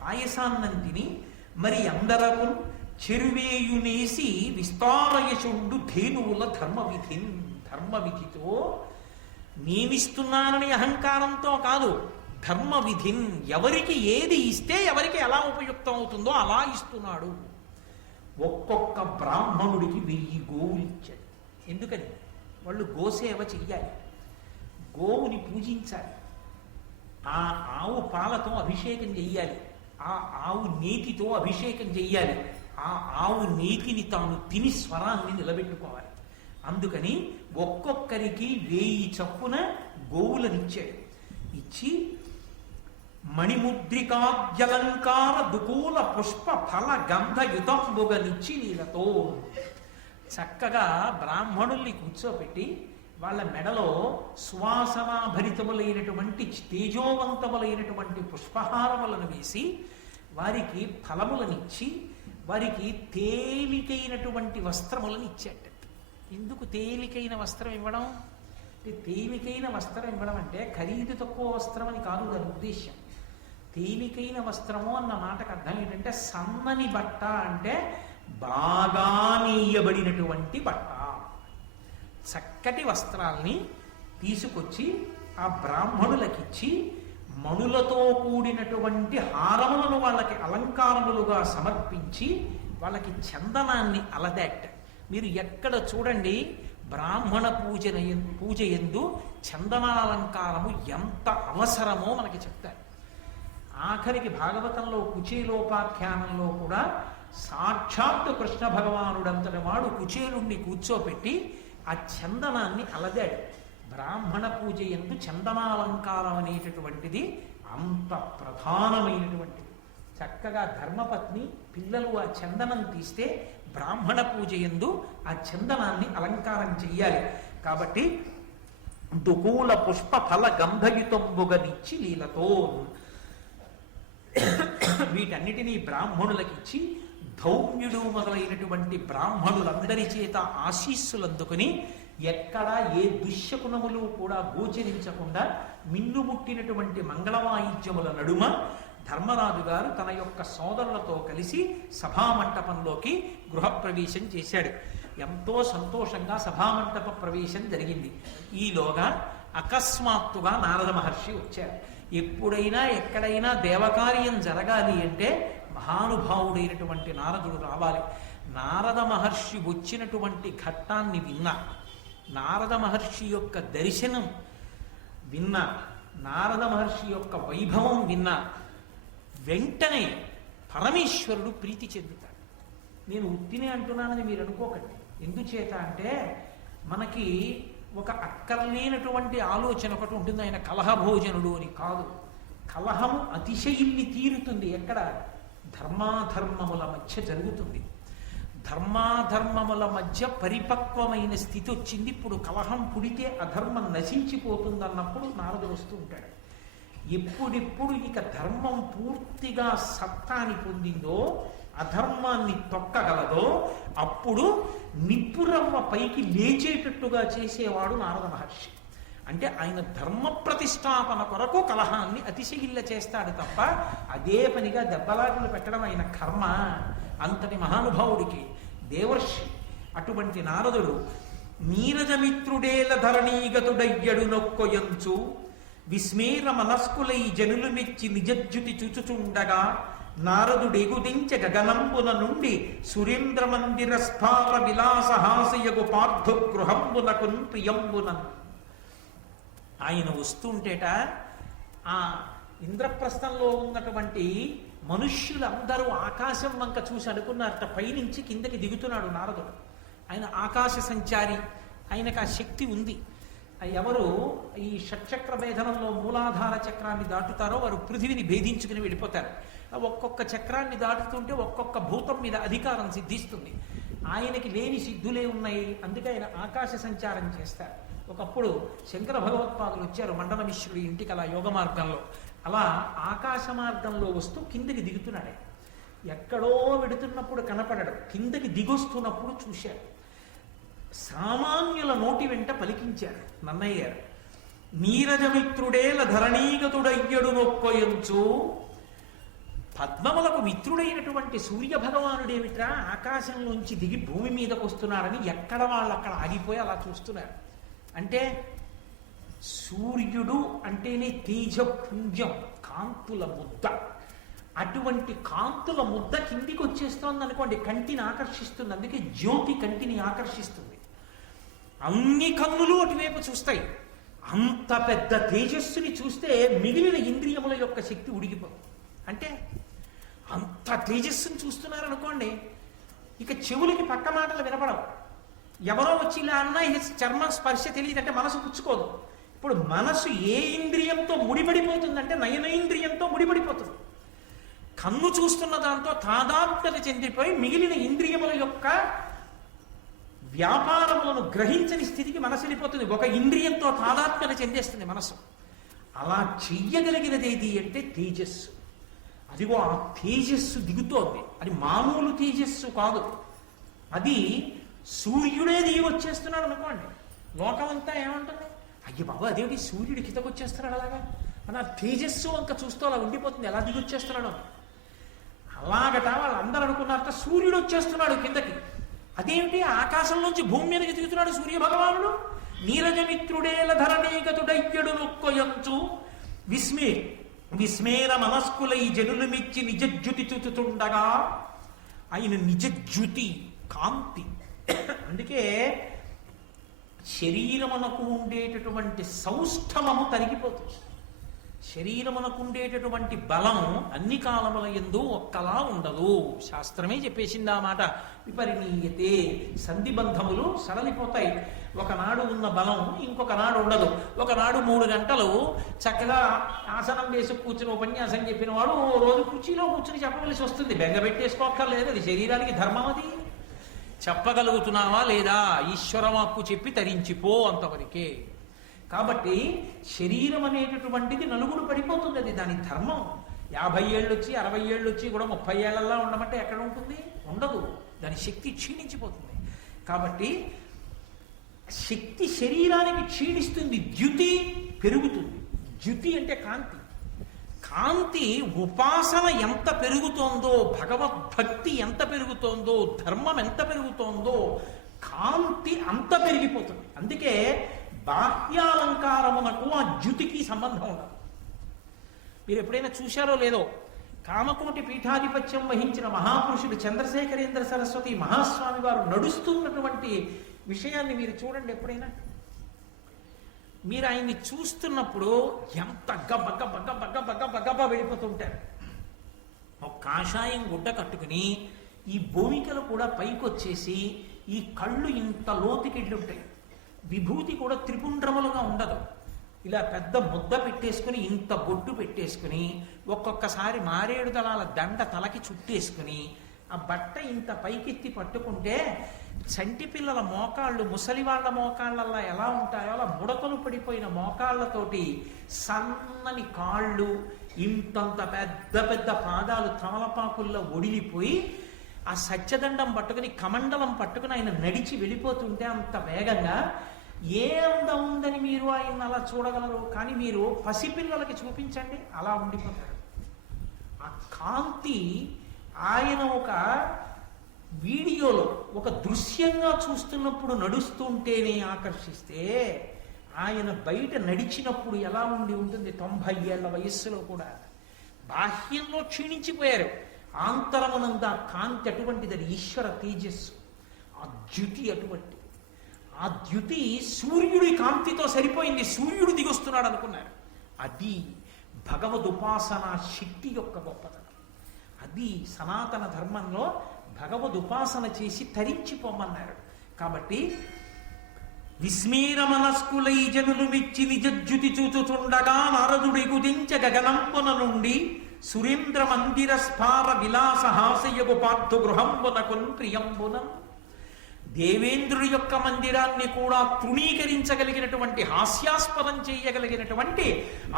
పాయసాన్నం తిని మరి అందరకు చెరువేయునేసి విస్తారయశుండు ధేనువుల ధర్మవిధితో నియమిస్తున్నానని అహంకారంతో కాదు, ధర్మవిధిన్, ఎవరికి ఏది ఇస్తే ఎవరికి ఎలా ఉపయుక్తం అవుతుందో అలా ఇస్తున్నాడు. ఒక్కొక్క బ్రాహ్మణుడికి 1000 గోవులు ఇచ్చాడు. ఎందుకని? వాళ్ళు గోసేవ చెయ్యాలి, గోవుని పూజించాలి, ఆ ఆవు పాలతో అభిషేకం చెయ్యాలి, ఆ ఆవు నేతితో అభిషేకం చెయ్యాలి, ఆ ఆవు నేతిని తాను తిని స్వరాన్ని నిలబెట్టుకోవాలి. అందుకని ఒక్కొక్కరికి 1000 చొప్పున గోవులనిచ్చాడు. ఇచ్చి మణిముద్రికాద్యలంకార దుకూల పుష్ప ఫల గంధయుతంబుగనిచ్చి నీలతో చక్కగా బ్రాహ్మణుల్ని కూర్చోపెట్టి వాళ్ళ మెడలో సువాసనాభరితములైనటువంటి తేజోవంతములైనటువంటి పుష్పహారములను వేసి వారికి ఫలములనిచ్చి వారికి తేలికైనటువంటి వస్త్రములను ఇచ్చేట. ఎందుకు తేలికైన వస్త్రం ఇవ్వడం అంటే, తేలికైన వస్త్రం ఇవ్వడం అంటే ఖరీదు తక్కువ వస్త్రం అని కాదు దాని ఉద్దేశ్యం. తేలికైన వస్త్రము అన్న మాటకు అర్థం ఏంటంటే, సన్నని బట్ట అంటే బాగా నేయబడినటువంటి బట్ట. చక్కటి వస్త్రాల్ని తీసుకొచ్చి ఆ బ్రాహ్మణులకిచ్చి మణులతో కూడినటువంటి హారములను వాళ్ళకి అలంకారములుగా సమర్పించి వాళ్ళకి చందనాన్ని అలదాట. మీరు ఎక్కడ చూడండి బ్రాహ్మణ పూజ యందు చందనాలంకారము ఎంత అవసరమో మనకి చెప్తారు. ఆఖరికి భాగవతంలో కుచేలోపాఖ్యానంలో కూడా సాక్షాత్తు కృష్ణ భగవానుడంతటి వాడు కుచేలుణ్ణి కూర్చోపెట్టి ఆ చందనాన్ని అలదాడు. బ్రాహ్మణ పూజ యందు చందనాలంకారం అనేటటువంటిది అంత ప్రధానమైనటువంటిది. చక్కగా ధర్మపత్ని పిల్లలు ఆ చందనం తీస్తే బ్రాహ్మణ పూజ యందు ఆ చందనాన్ని అలంకారం చెయ్యాలి. కాబట్టి దుకూల పుష్ప ఫల గంధయుతంబుగనిచ్చి లీలతో వీటన్నిటినీ బ్రాహ్మణులకిచ్చి ధౌమ్యుడు మొదలైనటువంటి బ్రాహ్మణులందరి చేత ఆశీస్సులు అందుకుని ఎక్కడా ఏ దుశ్శకునములు కూడా గోచరించకుండా మిన్నుముట్టినటువంటి మంగళవాయిద్యముల నడుమ ధర్మరాజు గారు తన యొక్క సోదరులతో కలిసి సభామంటపంలోకి గృహప్రవేశం చేశాడు. ఎంతో సంతోషంగా సభామంటప ప్రవేశం జరిగింది. ఈలోగా అకస్మాత్తుగా నారద మహర్షి వచ్చారు. ఎప్పుడైనా ఎక్కడైనా దేవకార్యం జరగాలి అంటే మహానుభావుడైనటువంటి నారదుడు రావాలి. నారద మహర్షి వచ్చినటువంటి ఘట్టాన్ని విన్నా, నారద మహర్షి యొక్క దర్శనం విన్నా, నారద మహర్షి యొక్క వైభవం విన్నా వెంటనే పరమేశ్వరుడు ప్రీతి చెందుతాడు. నేను ఉత్తినే అంటున్నానని మీరు అనుకోకండి. ఎందుచేత అంటే మనకి ఒక అక్కర్లేనటువంటి ఆలోచన ఒకటి ఉంటుంది, ఆయన కలహభోజనుడు అని. కాదు, కలహము అతిశయిల్ని తీరుతుంది ఎక్కడ? ధర్మాధర్మముల మధ్య జరుగుతుంది. ధర్మాధర్మముల మధ్య పరిపక్వమైన స్థితి వచ్చింది. ఇప్పుడు కలహం పుడితే అధర్మం నశించిపోతుందన్నప్పుడు నారదుడు వస్తూ ఉంటాడు. ఎప్పుడిప్పుడు ఇక ధర్మం పూర్తిగా సత్తాని పొందిందో, అధర్మాన్ని తొక్కగలదో, అప్పుడు నిప్పురవ్వ పైకి లేచేటట్టుగా చేసేవాడు నారద మహర్షి. అంటే ఆయన ధర్మ ప్రతిష్టాపన కొరకు కలహాన్ని అతిశయిల్ల చేస్తాడు తప్ప అదే పనిగా దెబ్బలాటలు పెట్టడం ఆయన కర్మ. అంతటి మహానుభావుడికి దేవర్షి అటువంటి నారదుడు నీరజమిత్రుడేల ధరణీగతుడయ్యడు నొక్కొయంచు విస్మేర మనస్కులై జనులు మెచ్చి నిజజ్జుతి చూచుచుండగా నారదుడెగుదించ గగనంబున నుండి సురేంద్ర మందిర స్ఫార విలాసహాసయగు పార్థు గృహంబునకున్ ప్రియంబునన్. ఆయన వస్తుంటేట ఆ ఇంద్రప్రస్థంలో ఉన్నటువంటి మనుష్యులందరూ ఆకాశం వంక చూసి అనుకున్నారట పైనుంచి కిందకి దిగుతున్నాడు నారదుడు. ఆయన ఆకాశ సంచారి, ఆయనకు ఆ శక్తి ఉంది. ఎవరు ఈ షట్చక్ర భేదనంలో మూలాధార చక్రాన్ని దాటుతారో వారు పృథివిని భేదించుకుని వెళ్ళిపోతారు. ఒక్కొక్క చక్రాన్ని దాటుతుంటే ఒక్కొక్క భూతం మీద అధికారం సిద్ధిస్తుంది. ఆయనకి లేని సిద్ధులే ఉన్నాయి, అందుకే ఆయన ఆకాశ సంచారం చేస్తారు. ఒకప్పుడు శంకర భగవత్పాదులు వచ్చారు మండల మిశ్రుడి ఇంటికి అలా యోగ మార్గంలో. అలా ఆకాశ మార్గంలో వస్తూ కిందకి దిగుతున్నాడు. ఎక్కడో వెడుతున్నప్పుడు కనపడడు, కిందకి దిగొస్తున్నప్పుడు చూశాడు. సామాన్యుల నోటి వెంట పలికించారు నన్నయ్య గారు. నీరజమిత్రుడేల ధరణీగతుడయ్యడు నొక్కొయంచు. పద్మములకు మిత్రుడైనటువంటి సూర్య భగవానుడేమిట్రా ఆకాశంలోంచి దిగి భూమి మీదకు వస్తున్నాడని ఎక్కడ వాళ్ళు అక్కడ ఆగిపోయి అలా చూస్తున్నారు. అంటే సూర్యుడు అంటేనే తేజపుంజం, కాంతుల ముద్ద. అటువంటి కాంతుల ముద్ద కిందికి వచ్చేస్తోంది అనుకోండి, కంటిని ఆకర్షిస్తుంది. అందుకే జ్యోతి కంటిని ఆకర్షిస్తుంది. అన్ని కన్నులు అటువైపు చూస్తాయి. అంత పెద్ద తేజస్సుని చూస్తే మిగిలిన ఇంద్రియముల యొక్క శక్తి ఉడిగిపోతుంది. అంటే అంత తేజస్సుని చూస్తున్నారనుకోండి, ఇక చెవులకి పక్క మాటలు వినపడవు. ఎవరో వచ్చి ఇలా అన్నా చర్మం స్పర్శ తెలియదంటే మనసు పుచ్చుకోదు. ఇప్పుడు మనసు ఏ ఇంద్రియంతో ముడిపడిపోతుందంటే నయనేంద్రియంతో ముడిపడిపోతుంది. కన్ను చూస్తున్న దాంతో తాదాత్మ్యత చెందిపోయి మిగిలిన ఇంద్రియముల యొక్క వ్యాపారములను గ్రహించని స్థితికి మనసు వెళ్ళిపోతుంది. ఒక ఇంద్రియంతో తాదాత్మ్యత చెందేస్తుంది మనసు. అలా చెయ్యగలిగినదేది అంటే తేజస్సు. అదిగో ఆ తేజస్సు దిగుతోంది. అది మామూలు తేజస్సు కాదు, అది సూర్యుడే దిగి వచ్చేస్తున్నాడు అనుకోండి. లోకమంతా ఏమంటుంది, అయ్య బాబు అదేమిటి సూర్యుడి కిందకు వచ్చేస్తున్నాడు అలాగా అని ఆ తేజస్సు వంక చూస్తూ అలా ఉండిపోతుంది. ఎలా దిగి వచ్చేస్తున్నాడు అలాగట వాళ్ళందరూ అనుకున్నారట సూర్యుడు వచ్చేస్తున్నాడు కిందకి. అదేమిటి ఆకాశంలోంచి భూమి మీదకి దిగుతున్నాడు సూర్య భగవానుడు. నీరజమిత్రుడేల ధరణీగతుడయ్యడు నొక్కొయంచు విస్మేర మనస్కులై జనులు మెచ్చి నిజజ్యుతి చూచుతుండగా. ఆయన నిజజ్యుతి, కాంతి. అందుకే శరీరమునకు ఉండేటటువంటి సౌష్ఠవము తరిగిపోతుంది. శరీరమునకు ఉండేటటువంటి బలం అన్ని కాలముల యందు ఒక్కలా ఉండదు. శాస్త్రమే చెప్పేసింది ఆ మాట. విపరిణీయతే, సంధిబంధములు సడలిపోతాయి. ఒకనాడు ఉన్న బలం ఇంకొక నాడు ఉండదు. ఒకనాడు 3 గంటలు చక్కగా ఆసనం వేసి కూర్చుని ఉపన్యాసం చెప్పిన వాడు రోజు కుర్చీలో కూర్చుని చెప్పవలసి వస్తుంది. బెంగ పెట్టేసుకోక్కర్లేదు. అది శరీరానికి ధర్మం. అది చెప్పగలుగుతున్నావా లేదా? ఈశ్వరవాక్కు చెప్పి తరించిపో, అంతవరకే. కాబట్టి శరీరం అనేటటువంటిది నలుగురు పడిపోతుంది. అది దాని ధర్మం. 50 ఏళ్ళు వచ్చి 60 ఏళ్ళు వచ్చి కూడా 30 ఏళ్ళల్లా ఉండమంటే ఎక్కడ ఉంటుంది? ఉండదు. దాని శక్తి క్షీణించిపోతుంది. కాబట్టి శక్తి శరీరానికి క్షీణిస్తుంది, ద్యుతి పెరుగుతుంది. ద్యుతి అంటే కాంతి. కాంతి ఉపాసన ఎంత పెరుగుతోందో, భగవద్భక్తి ఎంత పెరుగుతోందో, ధర్మం ఎంత పెరుగుతోందో, కాంతి అంత పెరిగిపోతుంది. అందుకే బాహ్యాలంకారమునకు ఆ ద్యుతికి సంబంధం ఉండదు. మీరు ఎప్పుడైనా చూశారో లేదో, కామకోటి పీఠాధిపత్యం వహించిన మహాపురుషుడు చంద్రశేఖరేంద్ర సరస్వతి మహాస్వామి వారు నడుస్తున్నటువంటి విషయాన్ని మీరు చూడండి. ఎప్పుడైనా మీరు ఆయన్ని చూస్తున్నప్పుడు ఎంత గబ్బ వెళ్ళిపోతుంటారు. ఒక కాషాయం గుడ్డ కట్టుకుని ఈ భూమికలు కూడా పైకొచ్చేసి ఈ కళ్ళు ఇంత లోతుకెళ్ళి ఉంటాయి. విభూతి కూడా త్రిపుండ్రములుగా ఉండదు. ఇలా పెద్ద ముద్ద పెట్టేసుకుని, ఇంత బొట్టు పెట్టేసుకుని, ఒక్కొక్కసారి మారేడు దళాల దండ తలకి చుట్టేసుకుని, ఆ బట్ట ఇంత పైకెత్తి పట్టుకుంటే చంటి పిల్లల మోకాళ్ళు ముసలి వాళ్ళ మోకాళ్ళల్లా ఎలా ఉంటాయో అలా ముడతలు పడిపోయిన మోకాళ్ళతోటి సన్నని కాళ్ళు, ఇంతంత పెద్ద పెద్ద పాదాలు తమలపాకుల్లో ఒడిలిపోయి ఆ సత్యదండం పట్టుకుని కమండలం పట్టుకుని ఆయన నడిచి వెళ్ళిపోతుంటే అంత వేగంగా ఏ అందం ఉందని మీరు ఆయన అలా చూడగలరు. కానీ మీరు పసిపిల్లలకి చూపించండి, అలా ఉండిపోతారు. ఆ కాంతి ఆయన ఒక వీడియోలో ఒక దృశ్యంగా చూస్తున్నప్పుడు నడుస్తుంటేనే ఆకర్షిస్తే, ఆయన బయట నడిచినప్పుడు ఎలా ఉండి ఉంటుంది? 90 ఏళ్ల వయస్సులో కూడా బాహ్యంలో క్షీణించిపోయారు. ఆంతరమునంద కాంతి అటువంటిది. అది ఈశ్వర తేజస్సు. ఆ ద్యుతి అటువంటిది. ఆ ద్యుతి సూర్యుడి కాంతితో సరిపోయింది. సూర్యుడు దిగొస్తున్నాడు అనుకున్నారు. అది భగవదుపాసన శక్తి యొక్క గొప్పతనం. అది సనాతన ధర్మంలో భగవదుపాసన చేసి తరించిపోమన్నారు. కాబట్టి విస్మీర మనస్కులై జనులు మెచ్చి నిజద్యుతి చూచుచుండగా నారదుడి గుదించ గగనంపున నుండి సురేంద్ర మందిర స్ఫార విలాస హాసయగు పార్థు గృహంబునకున్ ప్రియంబున. దేవేంద్రుడి యొక్క మందిరాన్ని కూడా తృణీకరించగలిగినటువంటి, హాస్యాస్పదం చేయగలిగినటువంటి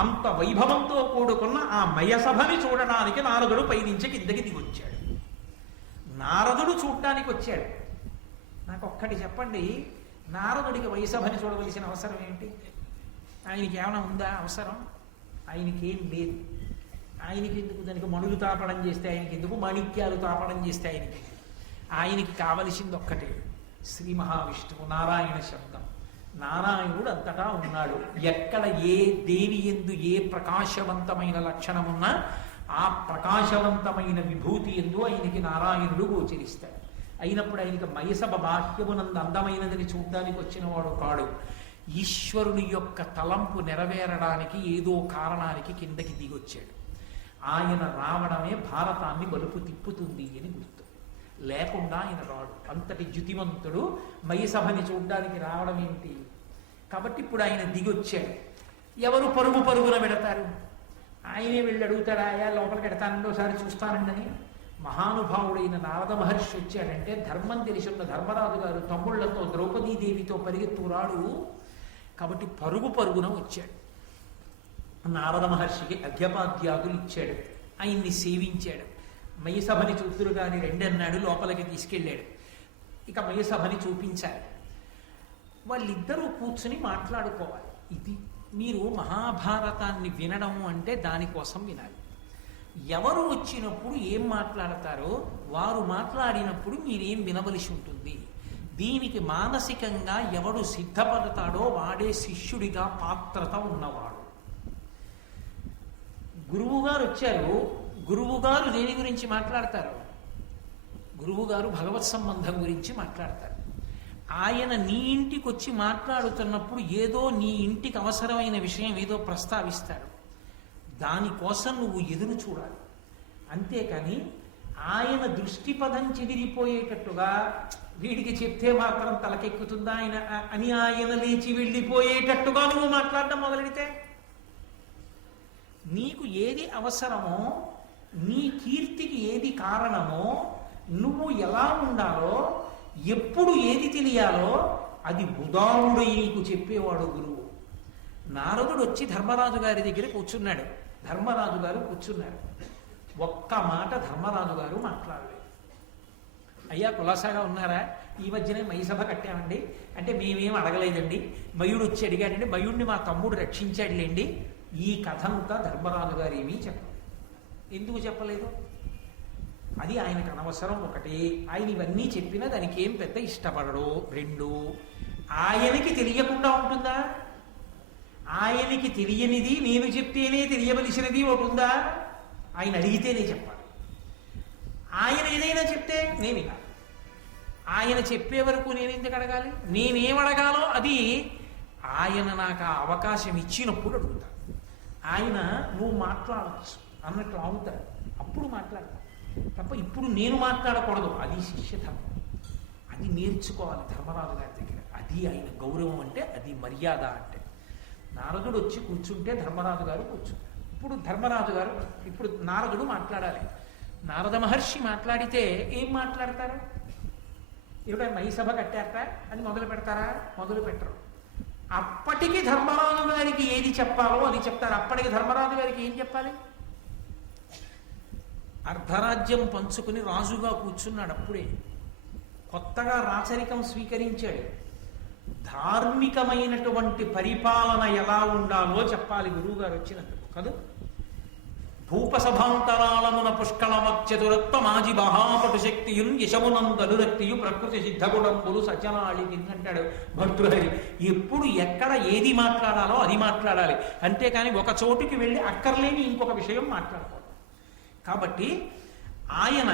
అంత వైభవంతో కూడుకున్న ఆ మయసభని చూడడానికి నారదుడు పైనుంచి కిందకి దిగొచ్చాడు. నారదుడు చూడ్డానికి వచ్చాడు. నాకు ఒక్కటి చెప్పండి, నారదుడికి వైసభని చూడవలసిన అవసరం ఏంటి? ఆయనకి ఏమైనా ఉందా అవసరం? ఆయనకి ఏం లేదు. ఆయనకి ఎందుకు? దానికి మణులు తాపడం చేస్తే ఆయనకి ఎందుకు? మాణిక్యాలు తాపడం చేస్తే ఆయనకి కావలసింది ఒక్కటే, శ్రీ మహావిష్ణువు, నారాయణ శబ్దం. నారాయణుడు అంతటా ఉన్నాడు. ఎక్కడ ఏ దేని యందు ఏ ప్రకాశవంతమైన లక్షణమున్నా ఆ ప్రకాశవంతమైన విభూతి యందు ఆయనకి నారాయణుడు గోచరిస్తాడు. అయినప్పుడు ఆయనకి మయసభ బాహ్యమునందు అందమైనదని చూడ్డానికి వచ్చిన వాడు కాడు. ఈశ్వరుని యొక్క తలంపు నెరవేరడానికి ఏదో కారణానికి కిందకి దిగొచ్చాడు. ఆయన రావడమే భారతాన్ని బలుపు తిప్పుతుంది అని గుర్తు. లేకుండా ఆయన రాడు. అంతటి ద్యుతిమంతుడు మయసభని చూడ్డానికి రావడం ఏంటి? కాబట్టి ఇప్పుడు ఆయన దిగొచ్చాడు. ఎవరు పరుగున పెడతారు? ఆయనే వెళ్ళి అడుగుతాడు, ఆయా లోపలికి పెడతానండి, ఒకసారి చూస్తానండని. మహానుభావుడైన నారద మహర్షి వచ్చాడంటే ధర్మం తెలిసిన ధర్మరాజు గారు తమ్ముళ్లతో ద్రౌపదీదేవితో పరిగెత్తురాడు. కాబట్టి పరుగున వచ్చాడు. నారద మహర్షికి అర్ఘ్యపాద్యాదులు ఇచ్చాడు. ఆయన్ని సేవించాడు. మయసభని చూతురు కానీ రెండన్నాడు, లోపలికి తీసుకెళ్ళాడు. ఇక మయసభని చూపించాలి. వాళ్ళిద్దరూ కూర్చుని మాట్లాడుకోవాలి. ఇది మీరు మహాభారతాన్ని వినడం అంటే దానికోసం వినాలి. ఎవరు వచ్చినప్పుడు ఏం మాట్లాడతారో వారు మాట్లాడినప్పుడు మీరేం వినవలసి ఉంటుంది. దీనికి మానసికంగా ఎవడు సిద్ధపడతాడో వాడే శిష్యుడిగా పాత్రత ఉన్నవాడు. గురువుగారు వచ్చారు. గురువుగారు దేని గురించి మాట్లాడతారు? గురువుగారు భగవత్ సంబంధం గురించి మాట్లాడతారు. ఆయన నీ ఇంటికి వచ్చి మాట్లాడుతున్నప్పుడు ఏదో నీ ఇంటికి అవసరమైన విషయం ఏదో ప్రస్తావిస్తాడు. దానికోసం నువ్వు ఎదురు చూడాలి. అంతేకాని ఆయన దృష్టిపథం చెదిరిపోయేటట్టుగా వీడికి చెప్తే మాత్రం తలకెక్కుతుందా ఆయన అని ఆయన లేచి వెళ్ళిపోయేటట్టుగా నువ్వు మాట్లాడడం మొదలెడితే, నీకు ఏది అవసరమో, నీ కీర్తికి ఏది కారణమో, నువ్వు ఎలా ఉండాలో, ఎప్పుడు ఏది తెలియాలో అది ఉదాహరుడై నీకు చెప్పేవాడు గురువు. నారదుడు వచ్చి ధర్మరాజు గారి దగ్గర కూర్చున్నాడు. ధర్మరాజు గారు కూర్చున్నారు. ఒక్క మాట ధర్మరాజు గారు మాట్లాడలేదు. అయ్యా కులాసాగా ఉన్నారా? ఈ మధ్యనే మయి సభ కట్టామండి అంటే మేమేం అడగలేదండి, మయుడు వచ్చి అడిగాడండి, మయుడిని మా తమ్ముడు రక్షించాడులేండి. ఈ కథ అంతా ధర్మరాజు గారు ఏమీ చెప్పలేదు. ఎందుకు చెప్పలేదు? అది ఆయనకు అనవసరం. ఒకటి, ఆయన ఇవన్నీ చెప్పినా దానికి ఏం పెద్ద ఇష్టపడడు. రెండు, ఆయనకి తెలియకుండా ఉంటుందా? ఆయనకి తెలియనిది నేను చెప్తేనే తెలియవలసినది ఒకటి ఉందా? ఆయన అడిగితేనే చెప్పాలి. ఆయన ఏదైనా చెప్తే నేను వినాలి. ఆయన చెప్పే వరకు నేను ఎందుకు అడగాలి? నేనేం అడగాలో అది ఆయన నాకు ఆ అవకాశం ఇచ్చినప్పుడు అడుగుతాను. ఆయన నువ్వు మాట్లాడచ్చు అన్నట్లు అవుతాడు, అప్పుడు మాట్లాడతాను తప్ప ఇప్పుడు నేను మాట్లాడకూడదు. అది శిష్యధర్మం. అది నేర్చుకోవాలి ధర్మరాజు గారి దగ్గర. అది ఆయన గౌరవం అంటే, అది మర్యాద అంటే. నారదుడు వచ్చి కూర్చుంటే ధర్మరాజు గారు కూర్చుంటారు. ఇప్పుడు నారదుడు మాట్లాడాలి. నారద మహర్షి మాట్లాడితే ఏం మాట్లాడతారు? ఇప్పుడు మై సభ కట్టారట అని మొదలు పెడతారా? మొదలు పెట్టరు. అప్పటికి ధర్మరాజు గారికి ఏది చెప్పాలో అది చెప్తారు. అప్పటికి ధర్మరాజు గారికి ఏం చెప్పాలి? అర్ధరాజ్యం పంచుకుని రాజుగా కూర్చున్నాడు. అప్పుడే కొత్తగా రాచరికం స్వీకరించాడు. ధార్మికమైనటువంటి పరిపాలన ఎలా ఉండాలో చెప్పాలి గురువుగారు వచ్చినందుకు కదా. భూపసభాంతరాళమున పుష్కళమత్యతురత్వ మాజి మహాపటు శక్తియున్ యశమునందనురక్తియు ప్రకృతి సిద్ధగుణంబులు సజ్జనాళి అంటాడు భర్తృహరి. ఎప్పుడు ఎక్కడ ఏది మాట్లాడాలో అది మాట్లాడాలి. అంతేకాని ఒక చోటుకి వెళ్ళి అక్కర్లేని ఇంకొక విషయం మాట్లాడకూడదు. కాబట్టి ఆయన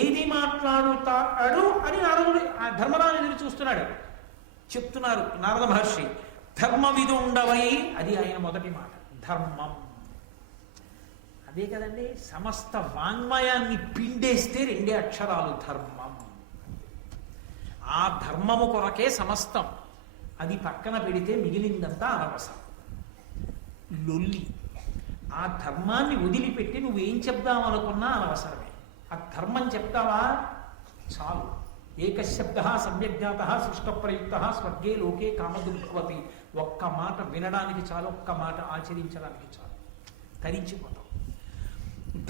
ఏది మాట్లాడుతాడు అని నారదుడు ధర్మరాజు ఎదురు చూస్తున్నాడు. చెప్తున్నారు నారద మహర్షి, ధర్మవిదుండవై, అది ఆయన మొదటి మాట. ధర్మం అదే కదండి. సమస్త వాంగ్మయాన్ని పిండేస్తే రెండే అక్షరాలు ధర్మం. ఆ ధర్మము కొరకే సమస్తం. అది పక్కన పెడితే మిగిలిందంతా అనవసరం, లొల్లి. ఆ ధర్మాన్ని వదిలిపెట్టి నువ్వేం చెప్దామనుకున్నా అనవసరమే. ఆ ధర్మం చెప్తావా చాలు. ఏకశబ్ద సమ్యజ్ఞాత సృష్టప్రయుక్త స్వర్గే లోకే కామదుర్భవతి. ఒక్క మాట వినడానికి చాలు, ఒక్క మాట ఆచరించడానికి చాలు, తరించిపోతాం.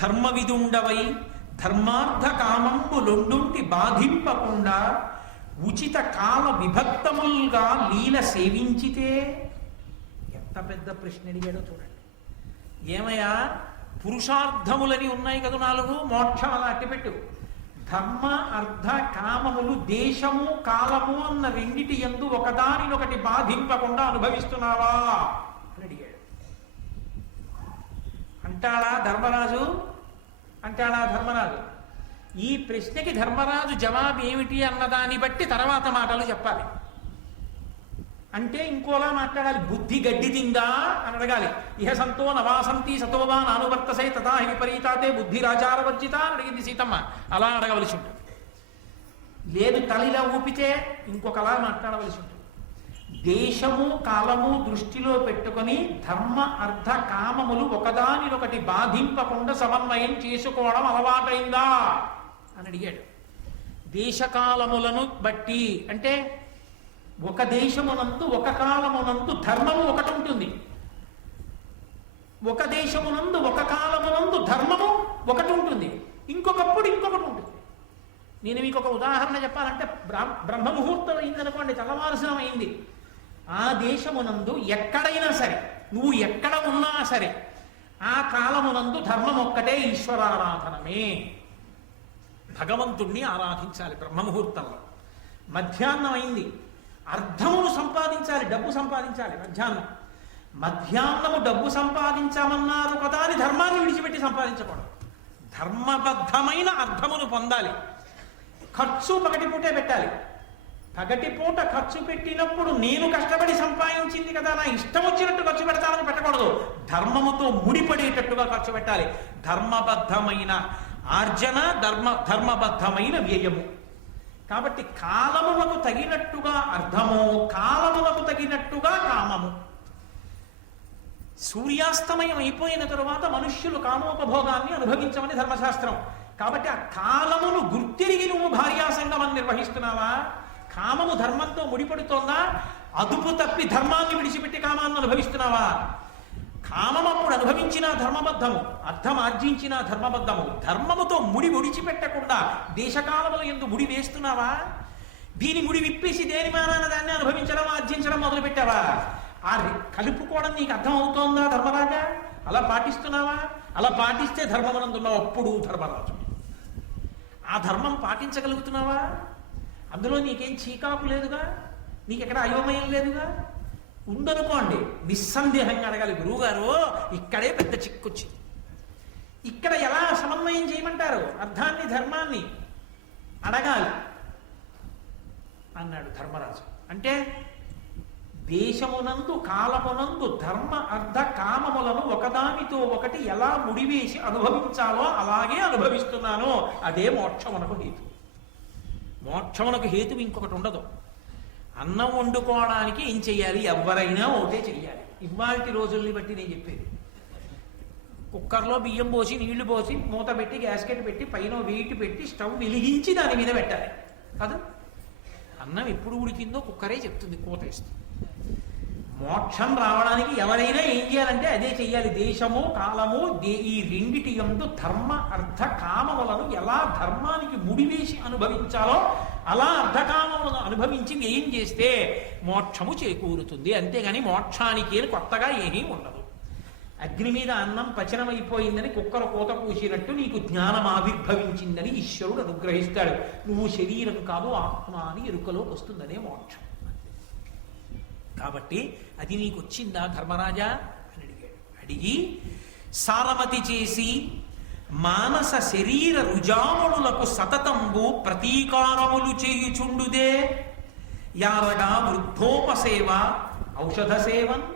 ధర్మవిదుండవై ధర్మార్థ కామంబులొండుంటి బాధింపకుండా ఉచిత కాల విభక్తములుగా లీల సేవించితే. ఎంత పెద్ద ప్రశ్న అడిగాడో చూడండి. ఏమయ్యా, పురుషార్థములని ఉన్నాయి కదా 4, మోక్షం అలా అట్టిపెట్టు. ధర్మ అర్థ కామములు దేశము కాలము అన్న రెండిటి యందు ఒకదానినొకటి బాధింపకుండా అనుభవిస్తున్నావా అని అడిగాడు. అంటాడా ధర్మరాజు? ఈ ప్రశ్నకి ధర్మరాజు జవాబు ఏమిటి అన్నదాన్ని బట్టి తర్వాత మాటలు చెప్పాలి. అంటే ఇంకోలా మాట్లాడాలి. బుద్ధి గడ్డిదిందా అని అడగాలి. ఇహ సంతో నవాసంతి సతోవా నానువర్తసై తథా హి విపరీతాతే బుద్ధి రాచారవర్జిత అని అడిగింది సీతమ్మ. అలా అడగవలసి ఉంటుంది. లేదు తలిలా ఊపితే ఇంకొకలా మాట్లాడవలసి ఉంటుంది. దేశము కాలము దృష్టిలో పెట్టుకొని ధర్మ అర్థ కామములు ఒకదానినొకటి బాధింపకుండా సమన్వయం చేసుకోవడం అలవాటైందా అని అడిగాడు. దేశకాలములను బట్టి అంటే ఒక దేశమునందు ఒక కాలమునందు ధర్మము ఒకటి ఉంటుంది, ఒక దేశమునందు ఒక కాలమునందు ధర్మము ఒకటి ఉంటుంది, ఇంకొకప్పుడు ఇంకొకటి ఉంటుంది. నేను మీకు ఒక ఉదాహరణ చెప్పాలంటే, బ్రహ్మముహూర్తం అయిందనుకోండి, తెల్లవారుసనం అయింది. ఆ దేశమునందు ఎక్కడైనా సరే, నువ్వు ఎక్కడ ఉన్నా సరే, ఆ కాలమునందు ధర్మం ఒక్కటే, ఈశ్వరారాధనమే. భగవంతుణ్ణి ఆరాధించాలి బ్రహ్మముహూర్తంలో. మధ్యాహ్నం అయింది, అర్థమును సంపాదించాలి, డబ్బు సంపాదించాలి. మధ్యాహ్నము డబ్బు సంపాదించామన్నారు కదా అని ధర్మాన్ని విడిచిపెట్టి సంపాదించకూడదు. ధర్మబద్ధమైన అర్థమును పొందాలి. ఖర్చు పగటి పూటే పెట్టాలి. పగటిపూట ఖర్చు పెట్టినప్పుడు నేను కష్టపడి సంపాదించింది కదా, నా ఇష్టం వచ్చినట్టు ఖర్చు పెడతానని పెట్టకూడదు. ధర్మముతో ముడిపడేటట్టుగా ఖర్చు పెట్టాలి. ధర్మబద్ధమైన ఆర్జన, ధర్మబద్ధమైన వ్యయము. కాబట్టి కాలములకు తగినట్టుగా అర్థము, కాలములకు తగినట్టుగా కామము. సూర్యాస్తమయం అయిపోయిన తరువాత మనుష్యులు కామోపభోగాన్ని అనుభవించమని ధర్మశాస్త్రం. కాబట్టి ఆ కాలమును గుర్తిరిగి నువ్వు భార్యాసంగమం నిర్వహిస్తున్నావా? కామము ధర్మంతో ముడిపడుతోందా? అదుపు తప్పి ధర్మాన్ని విడిచిపెట్టి కామాన్ని అనుభవిస్తున్నావా? కామం అప్పుడు అనుభవించిన ధర్మబద్ధము, అర్థం ఆర్జించిన ధర్మబద్ధము. ధర్మముతో ముడి విడిచిపెట్టకుండా దేశకాలముల యందు ముడి వేస్తున్నావా? దీని ముడి విప్పేసి దేని మానాన దాన్ని అనుభవించడం, ఆర్జించడం మొదలుపెట్టావా? ఆ కలుపుకోవడం నీకు అర్థం అవుతోందా ధర్మరాజా? అలా పాటిస్తున్నావా? అలా పాటిస్తే ధర్మమనందున్నావు అప్పుడు ధర్మరాజు. ఆ ధర్మం పాటించగలుగుతున్నావా? అందులో నీకేం చీకాకు లేదుగా, నీకెక్కడ అయోమయం లేదుగా. ఉందనుకోండి, నిస్సందేహంగా అడగాలి, గురువుగారు ఇక్కడే పెద్ద చిక్కొచ్చింది, ఇక్కడ ఎలా సమన్వయం చేయమంటారు అర్థాన్ని ధర్మాన్ని అడగాలి అన్నాడు ధర్మరాజు. అంటే దేశమునందు కాలమునందు ధర్మ అర్థ కామములను ఒకదానితో ఒకటి ఎలా ముడివేసి అనుభవించాలో అలాగే అనుభవిస్తున్నానో అదే మోక్షమునకు హేతు. మోక్షమునకు హేతు ఇంకొకటి ఉండదు. అన్నం వండుకోవడానికి ఏం చెయ్యాలి? ఎవరైనా ఒకటే చెయ్యాలి. ఇవాల్టి రోజుల్ని బట్టి నేను చెప్పేది, కుక్కర్లో బియ్యం పోసి నీళ్లు పోసి మూత పెట్టి గ్యాస్కెట్ పెట్టి పైన వెయిట్ పెట్టి స్టవ్ వెలిగించి దాని మీద పెట్టాలి కాదు. అన్నం ఎప్పుడు ఉడికిందో కుక్కరే చెప్తుంది, కూత ఇస్తుంది. మోక్షం రావడానికి ఎవరైనా ఏం చేయాలంటే అదే చెయ్యాలి. దేశము కాలము ఈ రెండిటి యందు ధర్మ అర్థ కామములను ఎలా ధర్మానికి ముడివేసి అనుభవించాలో అలా అర్ధకామములను అనుభవించి ఏం చేస్తే మోక్షము చేకూరుతుంది. అంతేగాని మోక్షానికి కొత్తగా ఏమీ ఉండదు. అగ్ని మీద అన్నం పచనమైపోయిందని కుక్కర కోత పూసినట్టు నీకు జ్ఞానం ఆవిర్భవించిందని ఈశ్వరుడు అనుగ్రహిస్తాడు. నువ్వు శరీరం కాదు ఆత్మ అని ఎరుకలోకి వస్తుందనే మోక్షం. కాబట్టి అది నీకు వచ్చిందా ధర్మరాజా అని అడిగాడు. అడిగి సారమతి చేసి మానస శరీర రుజాములకు సతతంబు ప్రతీకారములు చేయుచుండుదే యారగా వృద్ధోపసేవ ఔషధ సేవన్.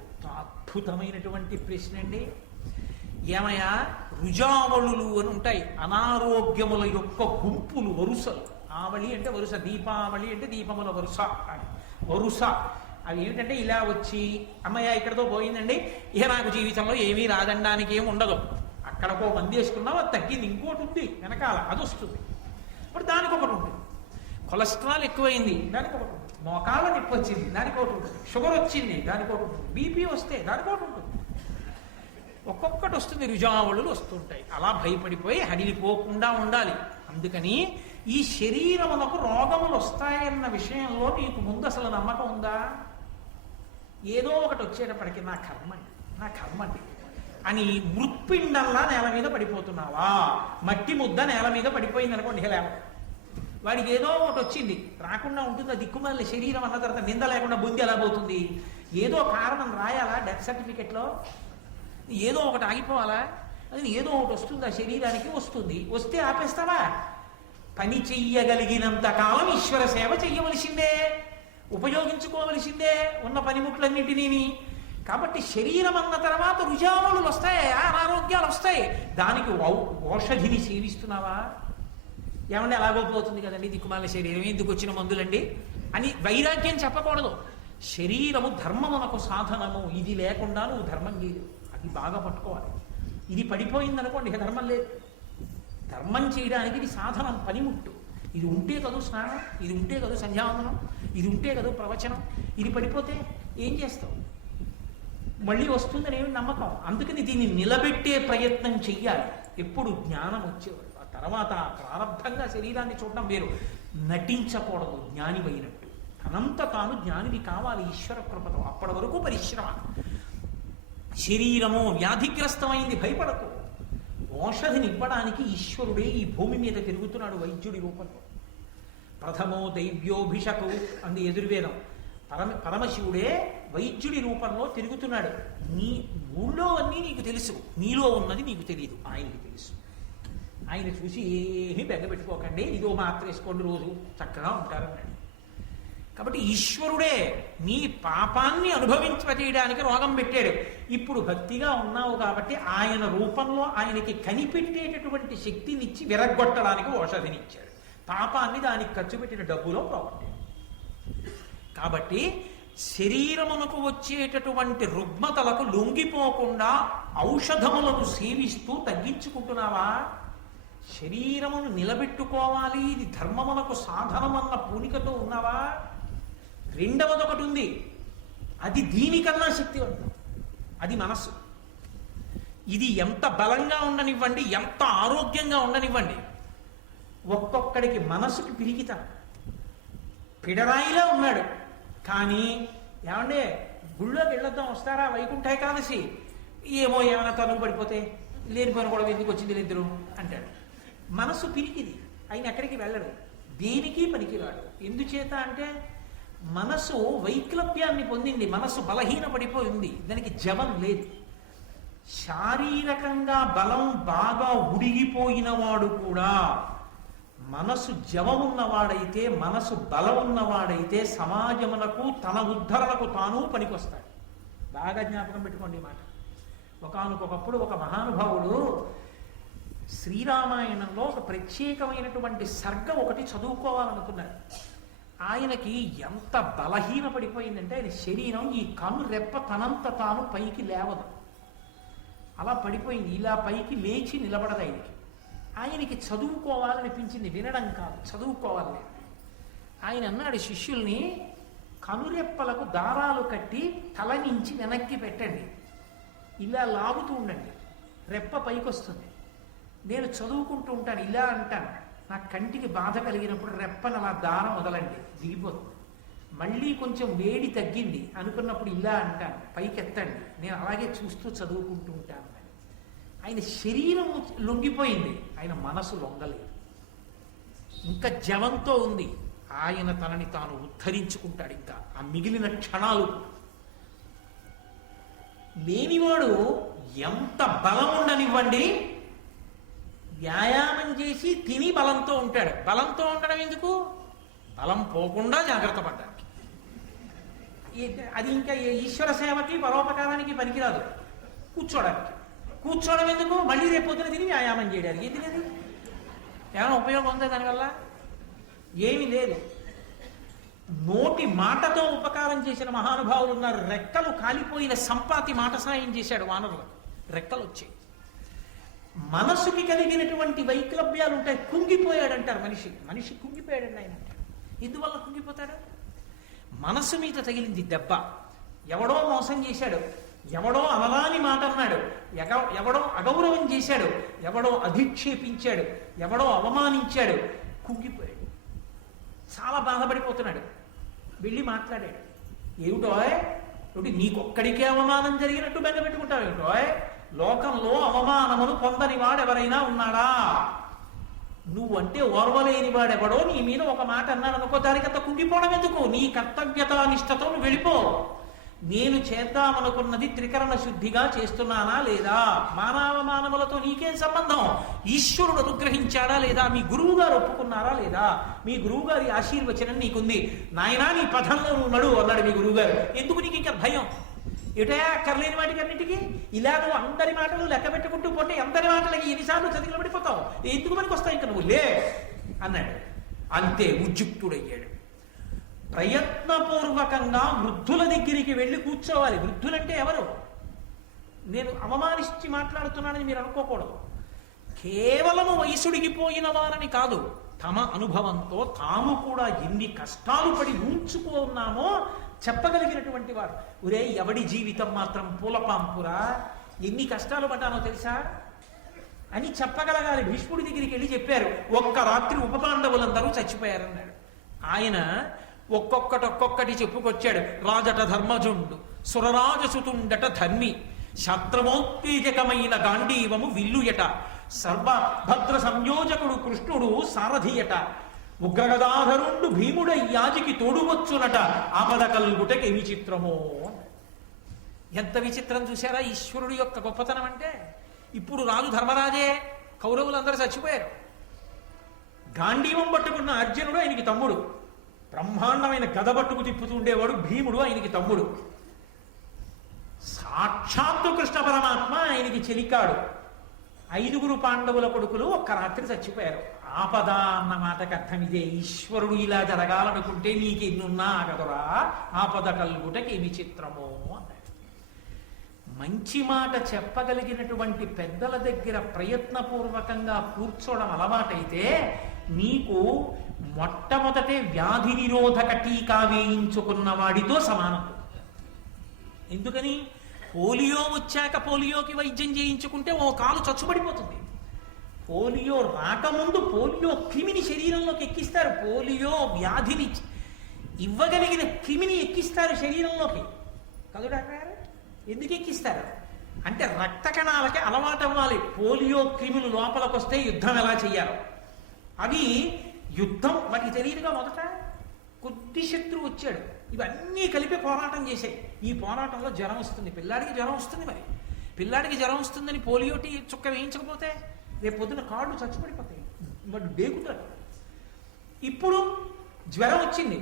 ఎంత అద్భుతమైనటువంటి ప్రశ్న అండి. ఏమయ్యా, రుజావళులు అని ఉంటాయి, అనారోగ్యముల యొక్క గుంపులు, వరుసలు. ఆవళి అంటే వరుస, దీపావళి అంటే దీపముల వరుస అని వరుస. అవి ఏమిటంటే ఇలా వచ్చి అమ్మయ్య ఇక్కడతో పోయిందండి, ఇక నాకు జీవితంలో ఏమీ రాదనడానికి ఏమి ఉండదు. అక్కడకో మంది వేసుకున్నావు, అది తగ్గింది, ఇంకోటి ఉంది వెనకాల, అది వస్తుంది. ఇప్పుడు దానికి ఒకటి ఉంటుంది. కొలెస్ట్రాల్ ఎక్కువైంది, దానికి ఒకటి ఉంటుంది. మోకాళ్ళ నొప్పి వచ్చింది, దానికి ఒకటి ఉంటుంది. షుగర్ వచ్చింది, దానికి ఒకటి ఉంటుంది. బీపీ వస్తే దానికి ఒకటి ఉంటుంది. ఒక్కొక్కటి వస్తుంది, రుజావళులు వస్తుంటాయి. అలా భయపడిపోయి హడిలిపోకుండా ఉండాలి. అందుకని ఈ శరీరమునకు రోగములు వస్తాయన్న విషయంలో నీకు ముందు అసలు నమ్మకం ఉందా? ఏదో ఒకటి వచ్చేటప్పటికి నా కర్మండి అని మృత్పిండల్లా నేల మీద పడిపోతున్నావా? మట్టి ముద్ద నేల మీద పడిపోయింది అనుకోండి, లేవ వాడికి ఏదో ఒకటి వచ్చింది, రాకుండా ఉంటుంది. దిక్కుమాలి శరీరం అన్న తర్వాత నింద లేకుండా బుద్ధి ఎలా పోతుంది? ఏదో కారణం రాయాలా డెత్ సర్టిఫికెట్లో? ఏదో ఒకటి ఆగిపోవాలా? అది ఏదో ఒకటి వస్తుంది ఆ శరీరానికి, వస్తుంది. వస్తే ఆపేస్తావా? పని చెయ్యగలిగినంత కాలం ఈశ్వర సేవ చెయ్యవలసిందే, ఉపయోగించుకోవలసిందే ఉన్న పనిముట్లన్నింటినీ. కాబట్టి శరీరం అన్న తర్వాత రుజాములు వస్తాయి, అనారోగ్యాలు వస్తాయి. దానికి ఔషధిని సేవిస్తున్నావా? ఏమంటే అలాగోపోతుంది కదండి, దిక్కుమాల శరీరం ఎందుకు వచ్చిన మందులండి అని వైరాగ్యం చెప్పకూడదు. శరీరము ధర్మమునకు సాధనము, ఇది లేకుండా నువ్వు ధర్మం చేయదు. అది బాగా పట్టుకోవాలి. ఇది పడిపోయింది అనుకోండి, ఇక ధర్మం లేదు. ధర్మం చేయడానికి ఇది సాధనం, పనిముట్టు. ఇది ఉంటే కదూ స్నానం, ఇది ఉంటే కదూ సంధ్యావందనం, ఇది ఉంటే కదూ ప్రవచనం. ఇది పడిపోతే ఏం చేస్తావు? మళ్ళీ వస్తుందని ఏమి నమ్మకం. అందుకని దీన్ని నిలబెట్టే ప్రయత్నం చెయ్యాలి. ఎప్పుడు జ్ఞానం వచ్చేవాడు. ఆ తర్వాత ప్రారంభంగా శరీరాన్ని చూడడం వేరు. నటించకూడదు జ్ఞానివైనట్టు. తనంత తాను జ్ఞానివి కావాలి ఈశ్వర కృపతో. అప్పటి వరకు పరిశ్రమ. శరీరము వ్యాధిగ్రస్తమైంది, భయపడకు. ఔషధిని ఇవ్వడానికి ఈశ్వరుడే ఈ భూమి మీద తిరుగుతున్నాడు వైద్యుడి రూపంలో. ప్రథమో దైవ్యోభిషకు అంది యజుర్వేదం. పరమశివుడే వైద్యుడి రూపంలో తిరుగుతున్నాడు. నీ ఊళ్ళో అన్నీ నీకు తెలుసు, నీలో ఉన్నది నీకు తెలియదు, ఆయనకి తెలుసు. ఆయన చూసి ఏమీ బెగ్గ పెట్టుకోకండి, ఇదో మాత్ర వేసుకోండి రోజు చక్కగా ఉంటారన్నాడు. కాబట్టి ఈశ్వరుడే నీ పాపాన్ని అనుభవించజేయడానికి రోగం పెట్టాడు. ఇప్పుడు భక్తిగా ఉన్నావు కాబట్టి ఆయన రూపంలో ఆయనకి కనిపెట్టేటటువంటి శక్తినిచ్చి విరగ్గొట్టడానికి ఔషధినిచ్చాడు. పాపాన్ని దానికి ఖర్చు పెట్టిన డబ్బులో పోగొట్టాడు. కాబట్టి శరీరమునకు వచ్చేటటువంటి రుగ్మతలకు లొంగిపోకుండా ఔషధములను సేవిస్తూ తగ్గించుకుంటున్నావా? శరీరమును నిలబెట్టుకోవాలి, ఇది ధర్మమునకు సాధనమన్న పూనికతో ఉన్నావా? రెండవది ఒకటి ఉంది, అది దీనికన్నా శక్తివంతం, అది మనస్సు. ఇది ఎంత బలంగా ఉండనివ్వండి, ఎంత ఆరోగ్యంగా ఉండనివ్వండి, ఒక్కొక్కడికి మనసుకి పిరికిత. పిడరాయిలా ఉన్నాడు కానీ ఏమండే గుళ్ళోకి వెళ్ళొద్దాం వస్తారా వైకుంఠ ఏకాదశి, ఏమో ఏమైనా తనువు పడిపోతే లేనిపోయిన కూడా ఎందుకు వచ్చింది ఇద్దరు అంటాడు. మనసు పిరికిది, ఆయన ఎక్కడికి వెళ్ళడు, దేనికి పనికిరాడు. ఎందుచేత అంటే మనసు వైక్లభ్యాన్ని పొందింది, మనసు బలహీన పడిపోయింది, దానికి జవం లేదు. శారీరకంగా బలం బాగా ఉడిగిపోయిన వాడు కూడా మనసు జవం ఉన్నవాడైతే, మనసు బలం ఉన్నవాడైతే సమాజమునకు తన ఉద్ధరణకు తాను పనికొస్తాడు. బాగా జ్ఞాపకం పెట్టుకోండి ఈ మాట. ఒకానొకప్పుడు ఒక మహానుభావుడు శ్రీరామాయణంలో ఒక ప్రత్యేకమైనటువంటి సర్గ ఒకటి చదువుకోవాలనుకున్నాడు. ఆయనకి ఎంత బలహీన పడిపోయిందంటే ఆయన శరీరం ఈ కన్ను రెప్ప తనంత తాను పైకి లేవదు, అలా పడిపోయింది. ఇలా పైకి లేచి నిలబడదు ఆయనకి. ఆయనకి చదువుకోవాలనిపించింది, వినడం కాదు, చదువుకోవాలి. ఆయన అన్నాడు శిష్యుల్ని, కనురెప్పలకు దారాలు కట్టి తల నుంచి వెనక్కి పెట్టండి, ఇలా లాగుతూ ఉండండి, రెప్ప పైకి వస్తుంది. నేను చదువుకుంటూ ఉంటాను, ఇలా అంటాను, నా కంటికి బాధ కలిగినప్పుడు రెప్పను అలా దారం వదలండి, దిగిపోతుంది. మళ్ళీ కొంచెం వేడి తగ్గింది అనుకున్నప్పుడు ఇలా అంటాను, పైకి ఎత్తండి, నేను అలాగే చూస్తూ చదువుకుంటూ ఉంటాను. ఆయన శరీరం లొంగిపోయింది, ఆయన మనసు లొంగలేదు, ఇంకా జవంతో ఉంది. ఆయన తనని తాను ఉద్ధరించుకుంటాడు. ఇంకా ఆ మిగిలిన క్షణాలు లేనివాడు ఎంత బలం ఉండనివ్వండి, వ్యాయామం చేసి తిని బలంతో ఉంటాడు. బలంతో ఉండడం ఎందుకు? బలం పోకుండా జాగ్రత్త పడ్డానికి. అది ఇంకా ఈశ్వర సేవకి పరోపకారానికి పనికిరాదు. కూర్చోడానికి, కూర్చోవడం ఎందుకు? మళ్ళీ రేపు పొద్దున తిని వ్యాయామం చేయడానికి. ఎందుకది? ఏమైనా ఉపయోగం ఉందా దానివల్ల? ఏమీ లేదు. నోటి మాటతో ఉపకారం చేసిన మహానుభావులు ఉన్నారు. రెక్కలు కాలిపోయిన సంపాతి మాట సాయం చేశాడు వానరులకు, రెక్కలు వచ్చాయి. మనసుకి కలిగినటువంటి వైక్లభ్యాలు ఉంటాయి. కుంగిపోయాడంటారు మనిషి, మనిషి కుంగిపోయాడండి ఆయన అంటారు. ఎందువల్ల కుంగిపోతాడు? మనసు మీద తగిలింది దెబ్బ. ఎవడో మోసం చేశాడు, ఎవడో అనరాని మాట అన్నాడు, ఎవడో అగౌరవం చేశాడు, ఎవడో అధిక్షేపించాడు, ఎవడో అవమానించాడు, కుంగిపోయాడు. చాలా బాధపడిపోతున్నాడు. వెళ్ళి మాట్లాడాడు. ఏమిటోయ్, నీకొక్కడికే అవమానం జరిగినట్టు బెంగ పెట్టుకుంటావు ఏమిటోయ్? లోకంలో అవమానమును పొందని వాడెవరైనా ఉన్నాడా? నువ్వంటే ఓర్వలేని వాడెవడో నీ మీద ఒక మాట అన్నాడు అనుకో, దానికంత కుంగిపోవడం ఎందుకు? నీ కర్తవ్యతా నిష్టతో నువ్వు వెళ్ళిపో. నేను చేద్దామనుకున్నది త్రికరణ శుద్ధిగా చేస్తున్నానా లేదా? మానవమానములతో నీకేం సంబంధం? ఈశ్వరుడు అనుగ్రహించాడా లేదా? మీ గురువు గారు ఒప్పుకున్నారా లేదా? మీ గురువు గారి ఆశీర్వచనం నీకుంది. నాయనా నీ పథంలో నువ్వు నడు అన్నాడు మీ గురువు గారు. ఎందుకు నీకు ఇంకా భయం? ఎటయా అక్కర్లేని వాటికి అన్నిటికీ ఇలా నువ్వు అందరి మాటలు లెక్క పెట్టుకుంటూ పోతే అందరి మాటలకి ఎన్నిసార్లు చదివిలో పడిపోతావు. ఎందుకు మనకి వస్తావు ఇంకా నువ్వు లే అన్నాడు. అంతే ఉద్యుక్తుడయ్యాడు. ప్రయత్నపూర్వకంగా వృద్ధుల దగ్గరికి వెళ్ళి కూర్చోవాలి. వృద్ధులంటే ఎవరు? నేను అవమానించి మాట్లాడుతున్నానని మీరు అనుకోకూడదు. కేవలము వయసుడిగిపోయిన వారని కాదు, తమ అనుభవంతో తాము కూడా ఎన్ని కష్టాలు పడి ఉంచుకున్నామో చెప్పగలిగినటువంటి వారు. ఒరే ఎవడి జీవితం మాత్రం పూలపాంపురా, ఎన్ని కష్టాలు పడ్డానో తెలుసా అని చెప్పగలగాలి. భీష్ముడి దగ్గరికి వెళ్ళి చెప్పారు, ఒక్క రాత్రి ఉపపాండవులందరూ చచ్చిపోయారన్నాడు. ఆయన ఒక్కొక్కటి చెప్పుకొచ్చాడు. రాజట ధర్మజుండు, సురరాజసుతుండట ధర్మి, శాస్త్రమోత్తేజకమైన గాంధీవము విల్లుయట, సర్వభద్ర సంయోజకుడు కృష్ణుడు సారథియట, ఉగ్రగదాధరుండు భీముడై యాజికి తోడువచ్చునట, ఆపద కల్గుటకి విచిత్రమో. ఎంత విచిత్రం చూశారా ఈశ్వరుడు యొక్క గొప్పతనం అంటే? ఇప్పుడు రాజు ధర్మరాజే, కౌరవులందరూ చచ్చిపోయారు. గాంధీవం పట్టుకున్న అర్జునుడు ఆయనకి తమ్ముడు, బ్రహ్మాండమైన గద పట్టుకు తిప్పుతూ ఉండేవాడు భీముడు, ఆయనకి తమ్ముడు. సాక్షాత్తు కృష్ణ పరమాత్మ ఆయనకి చెలికాడు. 5 పాండవుల కొడుకులు ఒక్క రాత్రి చచ్చిపోయారు. ఆపద అన్న మాటకు అర్థం ఇదే. ఈశ్వరుడు ఇలా జరగాలనుకుంటే నీకు ఎన్నున్నా ఆగదురా, ఆపద కలుగుటకి ఏమి చిత్రమో అన్నాడు. మంచి మాట చెప్పగలిగినటువంటి పెద్దల దగ్గర ప్రయత్నపూర్వకంగా కూర్చోవడం అలవాటైతే నీకు మొట్టమొదటే వ్యాధి నిరోధక టీకా వేయించుకున్న వాడితో సమానం. ఎందుకని? పోలియో వచ్చాక పోలియోకి వైద్యం చేయించుకుంటే ఓ కాలు చచ్చుబడిపోతుంది. పోలియో రాకముందు పోలియో క్రిమిని శరీరంలోకి ఎక్కిస్తారు. పోలియో వ్యాధిని ఇవ్వగలిగిన క్రిమిని ఎక్కిస్తారు శరీరంలోకి. కాదు డాక్టర్ గారు? ఎందుకు ఎక్కిస్తారు అంటే రక్త కణాలకి అలవాటు అవ్వాలి. పోలియో క్రిములు లోపలికి వస్తే యుద్ధం ఎలా చెయ్యాలో అవి యుద్ధం వాటికి తెలియదుగా. మొదట కొద్ది శత్రువు వచ్చాడు, ఇవన్నీ కలిపి పోరాటం చేశాయి. ఈ పోరాటంలో జ్వరం వస్తుంది, పిల్లాడికి జ్వరం వస్తుంది. మరి పిల్లాడికి జ్వరం వస్తుందని పోలియో చుక్క వేయించకపోతే రేపు పొద్దున కాళ్ళు చచ్చిపడిపోతాయి, వాడు డేకుతాడు. ఇప్పుడు జ్వరం వచ్చింది,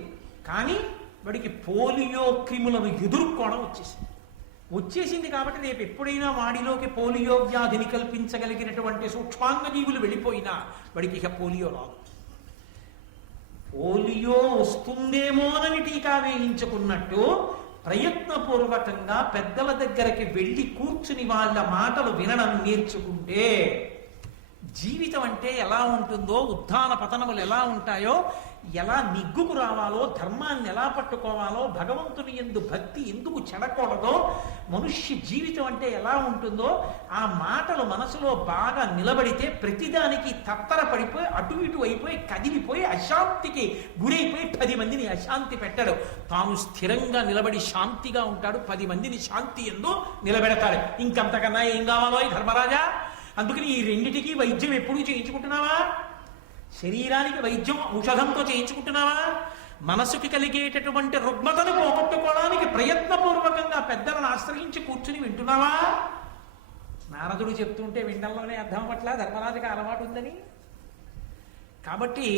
కానీ వాడికి పోలియో క్రిములను ఎదుర్కోవడం వచ్చేసింది కాబట్టి రేపు ఎప్పుడైనా వాడిలోకి పోలియో వ్యాధిని కల్పించగలిగినటువంటి సూక్ష్మాంగ జీవులు వెళ్ళిపోయినా వాడికి ఇక పోలియో రాదు. పోలియో వస్తుందేమోనని టీకా వేయించుకున్నట్టు ప్రయత్నపూర్వకంగా పెద్దల దగ్గరికి వెళ్ళి కూర్చుని వాళ్ళ మాటలు వినడం నేర్చుకుంటే జీవితం అంటే ఎలా ఉంటుందో, ఉత్థాన పతనములు ఎలా ఉంటాయో, ఎలా నిగ్గుకు రావాలో, ధర్మాన్ని ఎలా పట్టుకోవాలో, భగవంతుని యందు భక్తి ఎందుకు చెడకూడదో, మనుష్య జీవితం అంటే ఎలా ఉంటుందో ఆ మాటలు మనసులో బాగా నిలబడితే ప్రతిదానికి తత్తర పడిపోయి అటు ఇటు అయిపోయి కదిలిపోయి అశాంతికి గురైపోయి 10 మందిని అశాంతి పెట్టాడు. తాను స్థిరంగా నిలబడి శాంతిగా ఉంటాడు, 10 మందిని శాంతి యందు నిలబెడతాడు. ఇంకంతకన్నా ఏం కావాలో ఈ ధర్మరాజా? అందుకని ఈ రెండిటికి వైద్యం ఎప్పుడూ చేయించుకుంటున్నావా? శరీరానికి వైద్యం ఔషధంతో చేయించుకుంటున్నావా? మనసుకి కలిగేటటువంటి రుగ్మతను పోగొట్టుకోవడానికి ప్రయత్నపూర్వకంగా పెద్దలను ఆశ్రయించి కూర్చుని వింటున్నావా? నారదుడు చెప్తుంటే వినడంలోనే అర్థం పట్ల ధర్మరాజుకి అలవాటు ఉందని. కాబట్టి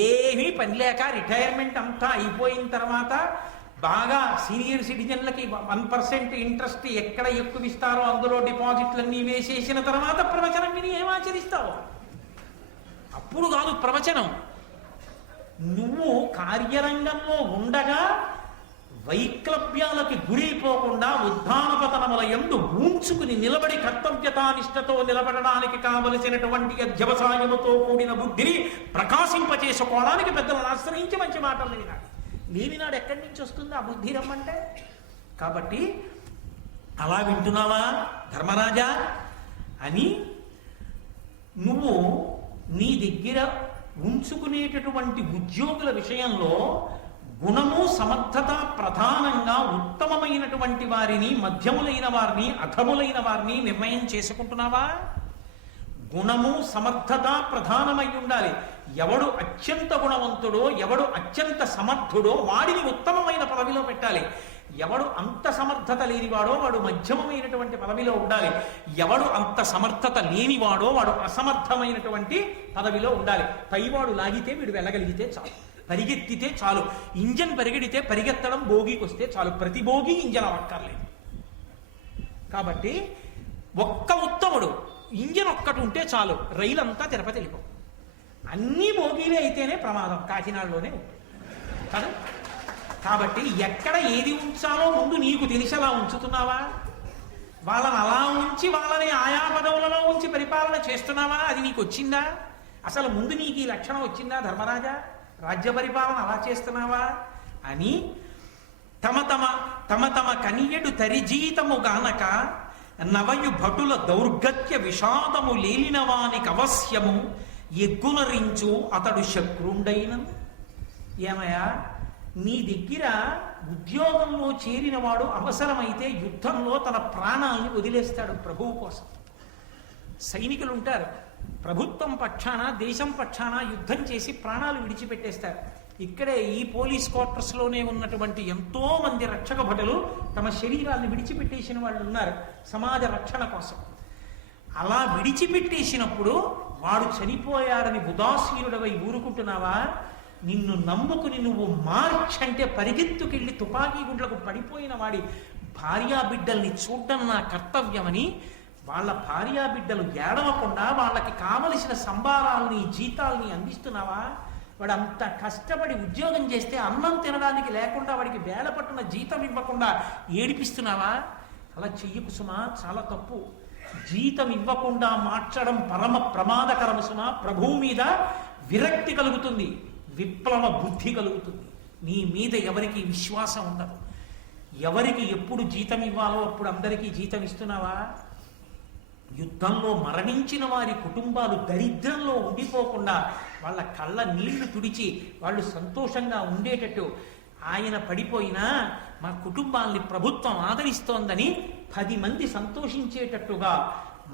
ఏమీ పని లేక రిటైర్మెంట్ అంతా అయిపోయిన తర్వాత బాగా సీనియర్ సిటిజన్లకి 1% ఇంట్రెస్ట్ ఎక్కడ ఎక్కువ ఇస్తారో అందులో డిపాజిట్లన్నీ వేసేసిన తర్వాత ప్రవచనం విని ఏం ఆచరిస్తావు? అప్పుడు కాదు ప్రవచనం. నువ్వు కార్యరంగంలో ఉండగా వైక్లభ్యాలకి గురైపోకుండా ఉద్ధానపతనముల యందు ఊంచుకుని నిలబడి కర్తవ్యతానిష్టతో నిలబడడానికి కావలసినటువంటి అధ్యవసాయముతో కూడిన బుద్ధిని ప్రకాశింపచేసుకోవడానికి పెద్దలను ఆశ్రయించి మంచి మాటలు వినాడు. లేనినాడు ఎక్కడి నుంచి వస్తుంది ఆ బుద్ధి రమ్మంటే? కాబట్టి అలా వింటున్నావా ధర్మరాజా అని నువ్వు నీ దగ్గర ఉంచుకునేటటువంటి ఉద్యోగుల విషయంలో గుణము సమర్థత ప్రధానంగా ఉత్తమమైనటువంటి వారిని, మధ్యములైన వారిని, అధములైన వారిని నిర్ణయం చేసుకుంటున్నావా? గుణము సమర్థత ప్రధానమై ఉండాలి. ఎవడు అత్యంత గుణవంతుడో, ఎవడు అత్యంత సమర్థుడో వాడిని ఉత్తమమైన పదవిలో పెట్టాలి. ఎవడు అంత సమర్థత లేనివాడో వాడు మధ్యమమైనటువంటి పదవిలో ఉండాలి. ఎవడు అంత సమర్థత లేనివాడో వాడు అసమర్థమైనటువంటి పదవిలో ఉండాలి. పైవాడు లాగితే వీడు వెళ్ళగలిగితే చాలు, పరిగెత్తితే చాలు. ఇంజన్ పరిగెడితే పరిగెత్తడం భోగికి వస్తే చాలు, ప్రతి భోగి ఇంజన్ అవ్వక్కర్లేదు. కాబట్టి ఒక్క ఉత్తముడు ఇంజన్ ఒక్కటి ఉంటే చాలు, రైలు అంతా తిరుపతి వెళ్ళిపో. అన్ని భోగిలే అయితేనే ప్రమాదం, కాకినాడలోనే ఉంటుంది కదా. కాబట్టి ఎక్కడ ఏది ఉంచాలో ముందు నీకు తెలిసేలా ఉంచుతున్నావా? వాళ్ళని అలా ఉంచి వాళ్ళని ఆయా పదవులలో ఉంచి పరిపాలన చేస్తున్నావా? అది నీకు వచ్చిందా? అసలు ముందు నీకు ఈ లక్షణం వచ్చిందా ధర్మరాజా? రాజ్య పరిపాలన అలా చేస్తున్నావా అని తమ తమ కనియడు తరిజీతము గానక నవయు భటుల దౌర్గత్య విషాదము లేలిన వానికి అవశ్యము ఎగ్గునరించు అతడు శక్రుండైన. ఏమయ్యా, నీ దగ్గర ఉద్యోగంలో చేరినవాడు అవసరమైతే యుద్ధంలో తన ప్రాణాలను వదిలేస్తాడు ప్రభువు కోసం. సైనికులు ఉంటారు, ప్రభుత్వం పక్షాన, దేశం పక్షాన యుద్ధం చేసి ప్రాణాలు విడిచిపెట్టేస్తారు. ఇక్కడే ఈ పోలీస్ క్వార్టర్స్లోనే ఉన్నటువంటి ఎంతో మంది రక్షక భటులు తమ శరీరాలను విడిచిపెట్టేసిన వాళ్ళు ఉన్నారు సమాజ రక్షణ కోసం. అలా విడిచిపెట్టేసినప్పుడు వాడు చనిపోయాడని ఉదాసీనుడవై ఊరుకుంటున్నావా? నిన్ను నమ్ముకుని నువ్వు మార్చ్ అంటే పరిగెత్తుకెళ్ళి తుపాకీ గుండ్లకు పడిపోయిన వాడి భార్యాబిడ్డల్ని చూడడం నా కర్తవ్యమని వాళ్ళ భార్యాబిడ్డలు ఏడవకుండా వాళ్ళకి కావలసిన సంబారాల్ని జీతాల్ని అందిస్తున్నావా? వాడు అంత కష్టపడి ఉద్యోగం చేస్తే అన్నం తినడానికి లేకుండా వాడికి వేల పట్టున జీతం ఇవ్వకుండా ఏడిపిస్తున్నావా? అలా చెయ్యకు సుమా, చాలా తప్పు. జీతం ఇవ్వకుండా మార్చడం పరమ ప్రమాదకరము సుమా. ప్రభువు మీద విరక్తి కలుగుతుంది, విప్లవ బుద్ధి కలుగుతుంది. నీ మీద ఎవరికి విశ్వాసం ఉండదు. ఎవరికి ఎప్పుడు జీతం ఇవ్వాలో అప్పుడు అందరికీ జీతం ఇస్తున్నావా? యుద్ధంలో మరణించిన వారి కుటుంబాలు దరిద్రంలో ఉండిపోకుండా వాళ్ళ కళ్ళ నీళ్లు తుడిచి వాళ్ళు సంతోషంగా ఉండేటట్టు ఆయన పడిపోయినా మా కుటుంబాల్ని ప్రభుత్వం ఆదరిస్తోందని 10 మంది సంతోషించేటట్టుగా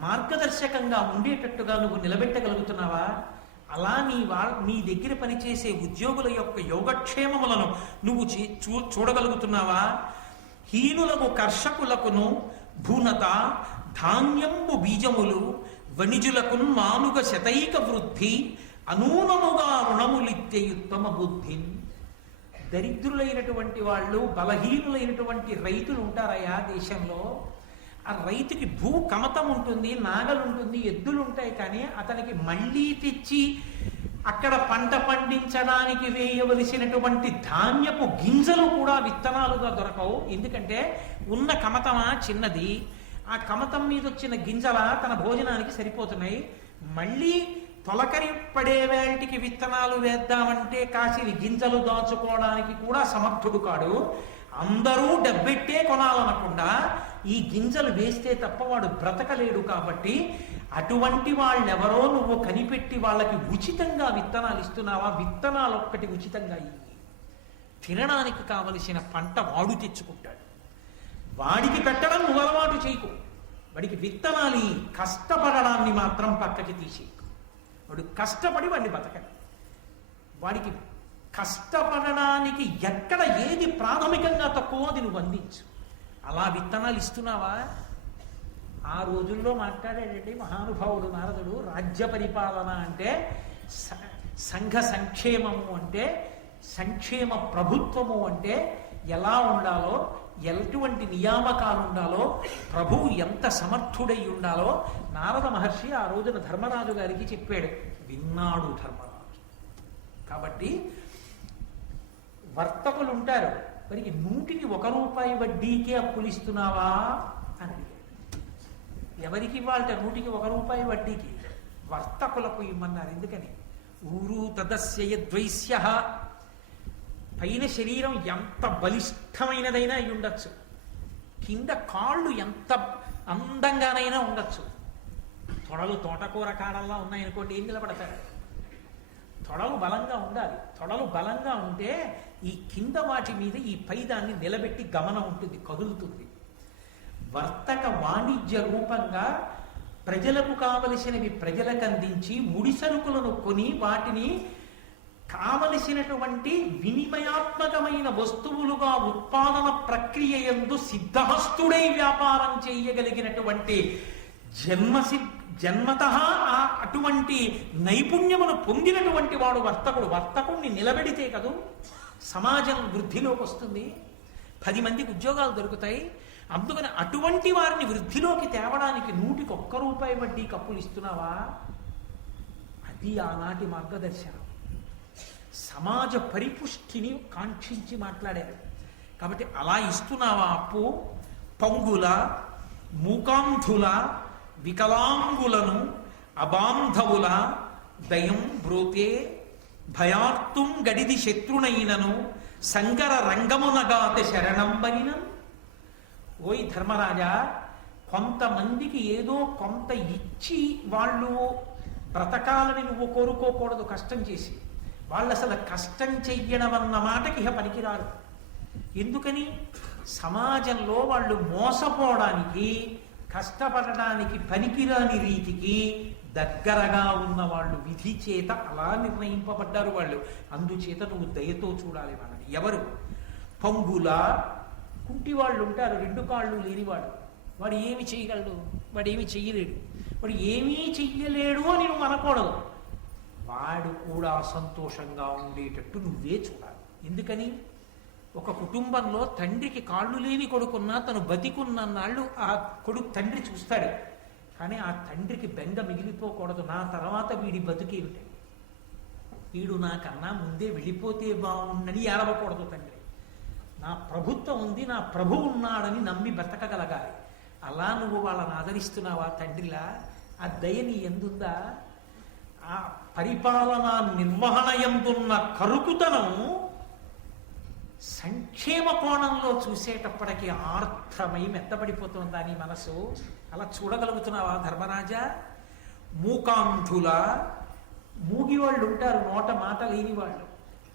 మార్గదర్శకంగా ఉండేటట్టుగా నువ్వు నిలబెట్టగలుగుతున్నావా? అలా నీ దగ్గర పనిచేసే ఉద్యోగుల యొక్క యోగక్షేమములను నువ్వు చూడగలుగుతున్నావా? హీనులకు కర్షకులకును భూనత ధాన్యంబు బీజములు వణిజులకు మానుగ శతైక వృద్ధి అనూనముగా రుణములిచ్చే ఉత్తమ బుద్ధి. దరిద్రులైనటువంటి వాళ్ళు, బలహీనులైనటువంటి రైతులు ఉంటారయా దేశంలో. ఆ రైతుకి భూ కమతం ఉంటుంది, నాగలుంటుంది, ఎద్దులు ఉంటాయి, కానీ అతనికి మళ్ళీ తెచ్చి అక్కడ పంట పండించడానికి వేయవలసినటువంటి ధాన్యపు గింజలు కూడా విత్తనాలుగా దొరకవు. ఎందుకంటే ఉన్న కమతమా చిన్నది, ఆ కమతం మీద వచ్చిన గింజల తన భోజనానికి సరిపోతున్నాయి. మళ్ళీ తొలకరి పడే వేటికి విత్తనాలు వేద్దామంటే కాసిని గింజలు దాచుకోవడానికి కూడా సమర్థుడు కాడు. అందరూ డబ్బెట్టే కొనాలనకుండా ఈ గింజలు వేస్తే తప్ప వాడు బ్రతకలేడు. కాబట్టి అటువంటి వాళ్ళెవరో నువ్వు కనిపెట్టి వాళ్ళకి ఉచితంగా విత్తనాలు ఇస్తున్నావా? విత్తనాలు ఒక్కటి ఉచితంగా ఇయ్యి. తినడానికి కావలసిన పంట వాడు తెచ్చుకుంటాడు. వాడికి పెట్టడం నువ్వు అలవాటు చేయకు. వాడికి విత్తనాలు కష్టపడడాన్ని మాత్రం పక్కకి తీసేయకు. వాడు కష్టపడి వాడిని బతకడు. వాడికి కష్టపడడానికి ఎక్కడ ఏది ప్రాథమికంగా తక్కువ అది నువ్వు అందించు. అలా విత్తనాలు ఇస్తున్నావా? ఆ రోజుల్లో మాట్లాడేటండి మహానుభావుడు నారదుడు. రాజ్య పరిపాలన అంటే సంఘ సంక్షేమము అంటే సంక్షేమ ప్రభుత్వము అంటే ఎలా ఉండాలో, ఎటువంటి నియామకాలు ఉండాలో, ప్రభువు ఎంత సమర్థుడై ఉండాలో నారద మహర్షి ఆ రోజున ధర్మరాజు గారికి చెప్పాడు. విన్నాడు ధర్మరాజు. కాబట్టి వర్తకులు ఉంటారు, వారికి 100కి 1 రూపాయి వడ్డీకే అప్పులు ఇస్తున్నావా అని అడిగాడు. ఎవరికి ఇవ్వాలట 100కి 1 రూపాయి వడ్డీకి? వర్తకులకు ఇమ్మన్నారు. ఎందుకని? ఊరు తదస్య ద్వైస్య. పైన శరీరం ఎంత బలిష్టమైనదైనా అయి ఉండొచ్చు, కింద కాళ్ళు ఎంత అందంగానైనా ఉండొచ్చు. తొడలు తోటకూర కాడల్లా ఉన్నాయనుకోండి, ఏం నిలబడతారు? తొడలు బలంగా ఉండాలి. తొడలు బలంగా ఉంటే ఈ కింద వాటి మీద ఈ పైదాన్ని నిలబెట్టి గమనం ఉంటుంది, కదులుతుంది. వర్తక వాణిజ్య రూపంగా ప్రజలకు కావలసినవి ప్రజలకు అందించి ముడి సరుకులను కొని వాటిని కావలసినటువంటి వినిమయాత్మకమైన వస్తువులుగా ఉత్పాదన ప్రక్రియ యందు సిద్ధహస్తుడై వ్యాపారం చేయగలిగినటువంటి జన్మతః అటువంటి నైపుణ్యమును పొందినటువంటి వాడు వర్తకుడు. వర్తకుడిని నిలబెడితే కదూ సమాజం వృద్ధిలోకి వస్తుంది, 10 మందికి ఉద్యోగాలు దొరుకుతాయి. అందుకని అటువంటి వారిని వృద్ధిలోకి తేవడానికి 100కి 1 రూపాయి వడ్డీ కప్పులు ఇస్తున్నావా? అది ఆనాటి మార్గదర్శనం. సమాజ పరిపుష్టిని కాంక్షించి మాట్లాడారు. కాబట్టి అలా ఇస్తున్నావా అప్పు? పంగుల, మూకాంధుల, వికలాంగులను, అబాంధవుల దయం బ్రోతే భయార్తుం గడిది శత్రునైనను సంగర రంగమునగాత శరణంబనినను. ఓయ్ ధర్మరాజా, కొంతమందికి ఏదో కొంత ఇచ్చి వాళ్ళు బ్రతకాలని నువ్వు కోరుకోకూడదు. కష్టం చేసి వాళ్ళు అసలు కష్టం చెయ్యడం అన్న మాటకి ఇహ పనికిరారు. ఎందుకని? సమాజంలో వాళ్ళు మోసపోవడానికి, కష్టపడడానికి పనికిరాని రీతికి దగ్గరగా ఉన్న వాళ్ళు విధి చేత అలా నిర్ణయింపబడ్డారు వాళ్ళు. అందుచేత నువ్వు దయతో చూడాలి వాళ్ళని. ఎవరు? పంగుల, కుంటి వాళ్ళు ఉంటారు, 2 కాళ్ళు లేనివాడు. వాడు ఏమి చేయగలడు? వాడు ఏమి చెయ్యలేడు. వాడు ఏమీ చెయ్యలేడు అని నువ్వు అనకూడదు. వాడు కూడా సంతోషంగా ఉండేటట్టు నువ్వే చూడాలి. ఎందుకని? ఒక కుటుంబంలో తండ్రికి కాళ్ళు లేని కొడుకున్నా తను బతికున్నన్నాళ్ళు ఆ కొడుకు తండ్రి చూస్తాడు. కానీ ఆ తండ్రికి బెంగ మిగిలిపోకూడదు, నా తర్వాత వీడి బతుకేమిటి, వీడు నాకన్నా ముందే వెళ్ళిపోతే బాగుండని ఏడవకూడదు తండ్రి. నా ప్రభుత్వం ఉంది, నా ప్రభు ఉన్నాడని నమ్మి బ్రతకగలగాలి. అలా నువ్వు వాళ్ళని ఆదరిస్తున్నావా తండ్రిలా? ఆ దయ నీ ఎందుందా? ఆ పరిపాలన నిర్వహణ ఎందున్న కరుకుతనం సంక్షేమ కోణంలో చూసేటప్పటికీ ఆర్ద్రమై మెత్తబడిపోతుందా నీ మనసు? అలా చూడగలుగుతున్నావా ధర్మరాజా? మూకాంధుల, మూగి వాళ్ళు ఉంటారు, నోట మాట లేని వాళ్ళు,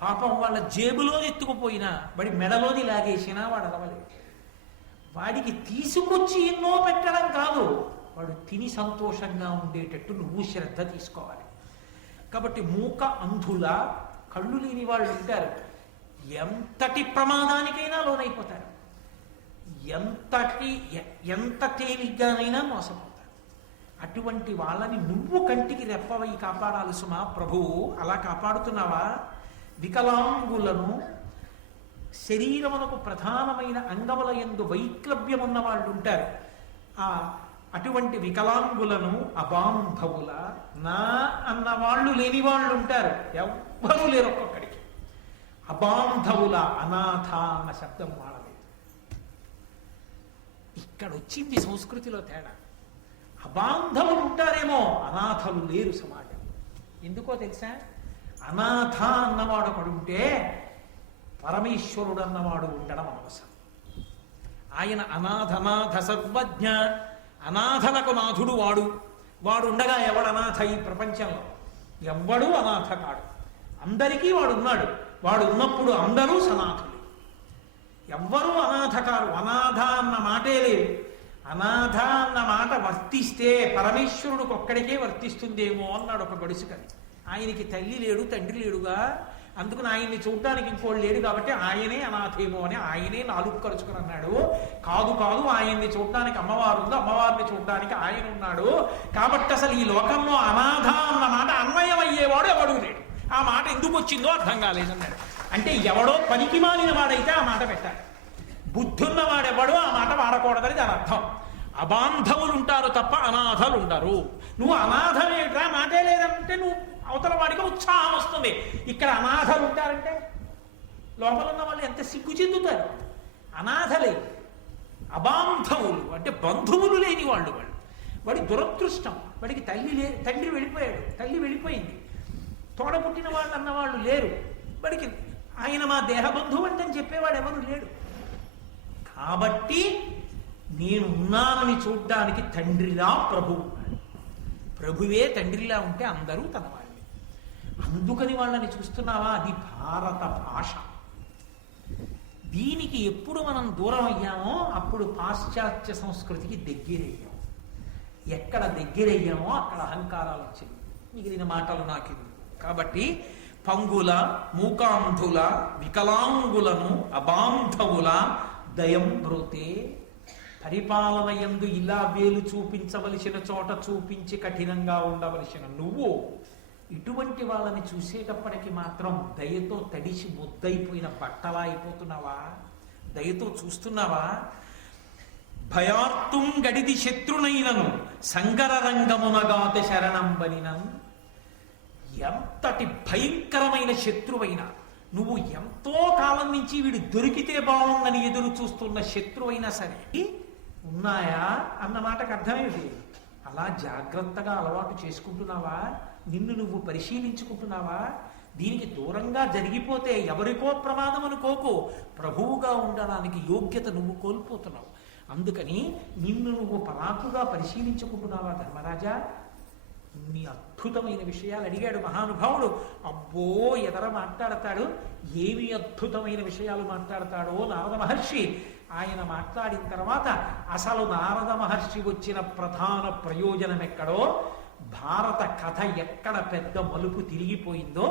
పాపం వాళ్ళ జేబులో ఎత్తుకుపోయినా వాడి మెడలోది లాగేసినా వాడు అలవలేదు. వాడికి తీసుకొచ్చి ఎన్నో పెట్టడం కాదు, వాడు తిని సంతోషంగా ఉండేటట్టు నువ్వు శ్రద్ధ తీసుకోవాలి. కాబట్టి మూక అంధుల, కళ్ళు లేని వాళ్ళు ఉంటారు, ఎంతటి ప్రమాదానికైనా లోనైపోతారు, ఎంత తేలిగ్గానైనా మోసపోతారు. అటువంటి వాళ్ళని నువ్వు కంటికి రెప్పవై కాపాడాలి సుమా ప్రభువు. అలా కాపాడుతున్నావా? వికలాంగులను, శరీరమునకు ప్రధానమైన అంగముల యందు వైక్లభ్యం ఉన్న వాళ్ళు ఉంటారు, అటువంటి వికలాంగులను, అబాంధవుల, నా అన్న వాళ్ళు లేని వాళ్ళు ఉంటారు, ఎవ్వరూ లేరు ఒక్కొక్కడికి. అబాంధవుల, అనాథ అన్న శబ్దం వాడలేదు. ఇక్కడ వచ్చింది సంస్కృతిలో తేడా. అబాంధవులు ఉంటారేమో, అనాథలు లేరు సమాజం. ఎందుకో తెలుసా? అనాథ అన్నవాడు ఒకడుంటే పరమేశ్వరుడు అన్నవాడు ఉండడం అవసరం. ఆయన అనాథనాథ సర్వజ్ఞ, అనాథలకు నాథుడు వాడు. వాడు ఉండగా ఎవడు అనాథ ఈ ప్రపంచంలో? ఎవ్వడూ అనాథ కాడు, అందరికీ వాడు ఉన్నాడు. వాడు ఉన్నప్పుడు అందరూ సనాథులు, ఎవ్వరూ అనాథ కారు. అనాథ అన్న మాటే లేదు. అనాథ అన్న మాట వర్తిస్తే పరమేశ్వరుడికి ఒక్కడికే వర్తిస్తుందేమో అన్నాడు ఒక గడుసుకని. ఆయనకి తల్లి లేడు, తండ్రి లేడుగా, అందుకని ఆయన్ని చూడడానికి ఇంకోళ్ళు లేడు కాబట్టి ఆయనే అనాథేమో అని ఆయనే నాలుగు ఖర్చుకుని అన్నాడు. కాదు కాదు, ఆయన్ని చూడడానికి అమ్మవారు ఉంది, అమ్మవారిని చూడడానికి ఆయన ఉన్నాడు. కాబట్టి అసలు ఈ లోకంలో అనాథ అన్న మాట అన్వయం అయ్యేవాడు ఎవడు లేడు. ఆ మాట ఎందుకు వచ్చిందో అర్థం కాలేదన్నాడు. అంటే ఎవడో పనికి మాలిన వాడైతే ఆ మాట పెట్టాలి, బుద్ధున్న వాడెవడో ఆ మాట వాడకూడదని దాని అర్థం. అబాంధవులు ఉంటారు తప్ప అనాథలు ఉండరు. నువ్వు అనాథమేట్రా, మాటే లేదంటే నువ్వు అవతల వాడికి ఉత్సాహం వస్తుంది. ఇక్కడ అనాథలు ఉంటారంటే లోపల ఉన్న వాళ్ళు ఎంత సిగ్గు చెందుతారు. అనాథలే, అబాంధవులు అంటే బంధువులు లేని వాళ్ళు. వాడి దురదృష్టం. వాడికి తండ్రి వెళ్ళిపోయాడు, తల్లి వెళ్ళిపోయింది, తోడ పుట్టిన వాళ్ళు అన్నవాళ్ళు లేరు. వాడికి ఆయన మా దేహబంధువు అంటే చెప్పేవాడు ఎవరు లేడు. కాబట్టి నేనున్నానని చూడ్డానికి తండ్రిలా ప్రభువు ఉన్నాడు. ప్రభువే తండ్రిలా ఉంటే అందరూ తన వాళ్ళే. అందుకని వాళ్ళని చూస్తున్నావా? అది భారత భాష. దీనికి ఎప్పుడు మనం దూరం అయ్యామో అప్పుడు పాశ్చాత్య సంస్కృతికి దగ్గరయ్యాం. ఎక్కడ దగ్గరయ్యామో అక్కడ అహంకారాలు వచ్చాయి. మిగిలిన మాటలు నాకు. కాబట్టి పంగుల, మూకాంధుల, వికలాంగులను, అబాంధవుల దయం బ్రోతే. పరిపాలన యందు ఇలా వేలు చూపించవలసిన చోట చూపించి కఠినంగా ఉండవలసిన నువ్వు ఇటువంటి వాళ్ళని చూసేటప్పటికి మాత్రం దయతో తడిసి ముద్దయిపోయిన బట్టలా అయిపోతున్నావా? దయతో చూస్తున్నావా? భయార్తుం గడిది శత్రునైనను సంగర రంగమునగాత శరణంబనినం. ఎంతటి భయంకరమైన శత్రువైనా, నువ్వు ఎంతో కాలం నుంచి వీడు దొరికితే బాగుందని ఎదురు చూస్తున్న శత్రువైనా సరే ఉన్నాయా అన్న మాటకు అర్థమేమిటి? అలా జాగ్రత్తగా అలవాటు చేసుకుంటున్నావా? నిన్ను నువ్వు పరిశీలించుకుంటున్నావా? దీనికి దూరంగా జరిగిపోతే ఎవరికో ప్రమాదం అనుకోకు, ప్రభువుగా ఉండడానికి యోగ్యత నువ్వు కోల్పోతున్నావు. అందుకని నిన్ను నువ్వు పరాకుగా పరిశీలించుకుంటున్నావా ధర్మరాజా? ఇన్ని అద్భుతమైన విషయాలు అడిగాడు మహానుభావుడు. అబ్బో ఎదర మాట్లాడతాడు, ఏమి అద్భుతమైన విషయాలు మాట్లాడతాడో నారద మహర్షి. ఆయన మాట్లాడిన తర్వాత అసలు నారద మహర్షి వచ్చిన ప్రధాన ప్రయోజనం ఎక్కడో, భారత కథ ఎక్కడ పెద్ద మలుపు తిరిగిపోయిందో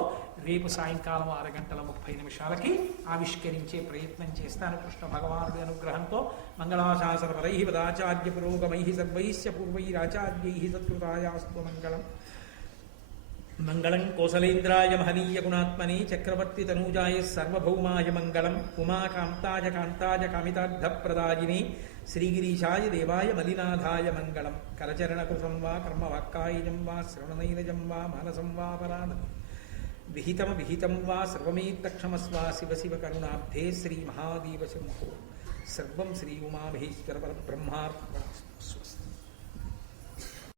రేపు సాయంకాలం 6:30 ఆవిష్కరించే ప్రయత్నం చేస్తాను కృష్ణ భగవానుడి అనుగ్రహంతో. మంగళాశాసనపరై వదాచార్య పురోగమై సర్వైశ్య పూర్వైరాచార్యై సత్కృతాయాస్తు మంగళం. మంగళం కోసలేంద్రాయ మహనీయ గుణాత్మనే చక్రవర్తి తనూజాయ సర్వభౌమాయ మంగళం ఉమాకాంతాయ కాంతాయ కామితార్థప్రదాయినే శ్రీగిరీశాయ దేవాయ మలినాథాయ మంగళం కరచరణకృతం వా కర్మవాక్కాయజం వా శ్రవణనైనజం వా మానసం వా పరానం విహితం వా సర్వమేత్తక్షమస్వ శివ శివ కరుణాబ్ధే శ్రీ మహాదేవ శంభో సర్వం శ్రీ ఉమామహేశ్వర పరబ్రహ్మార్పణమస్తు.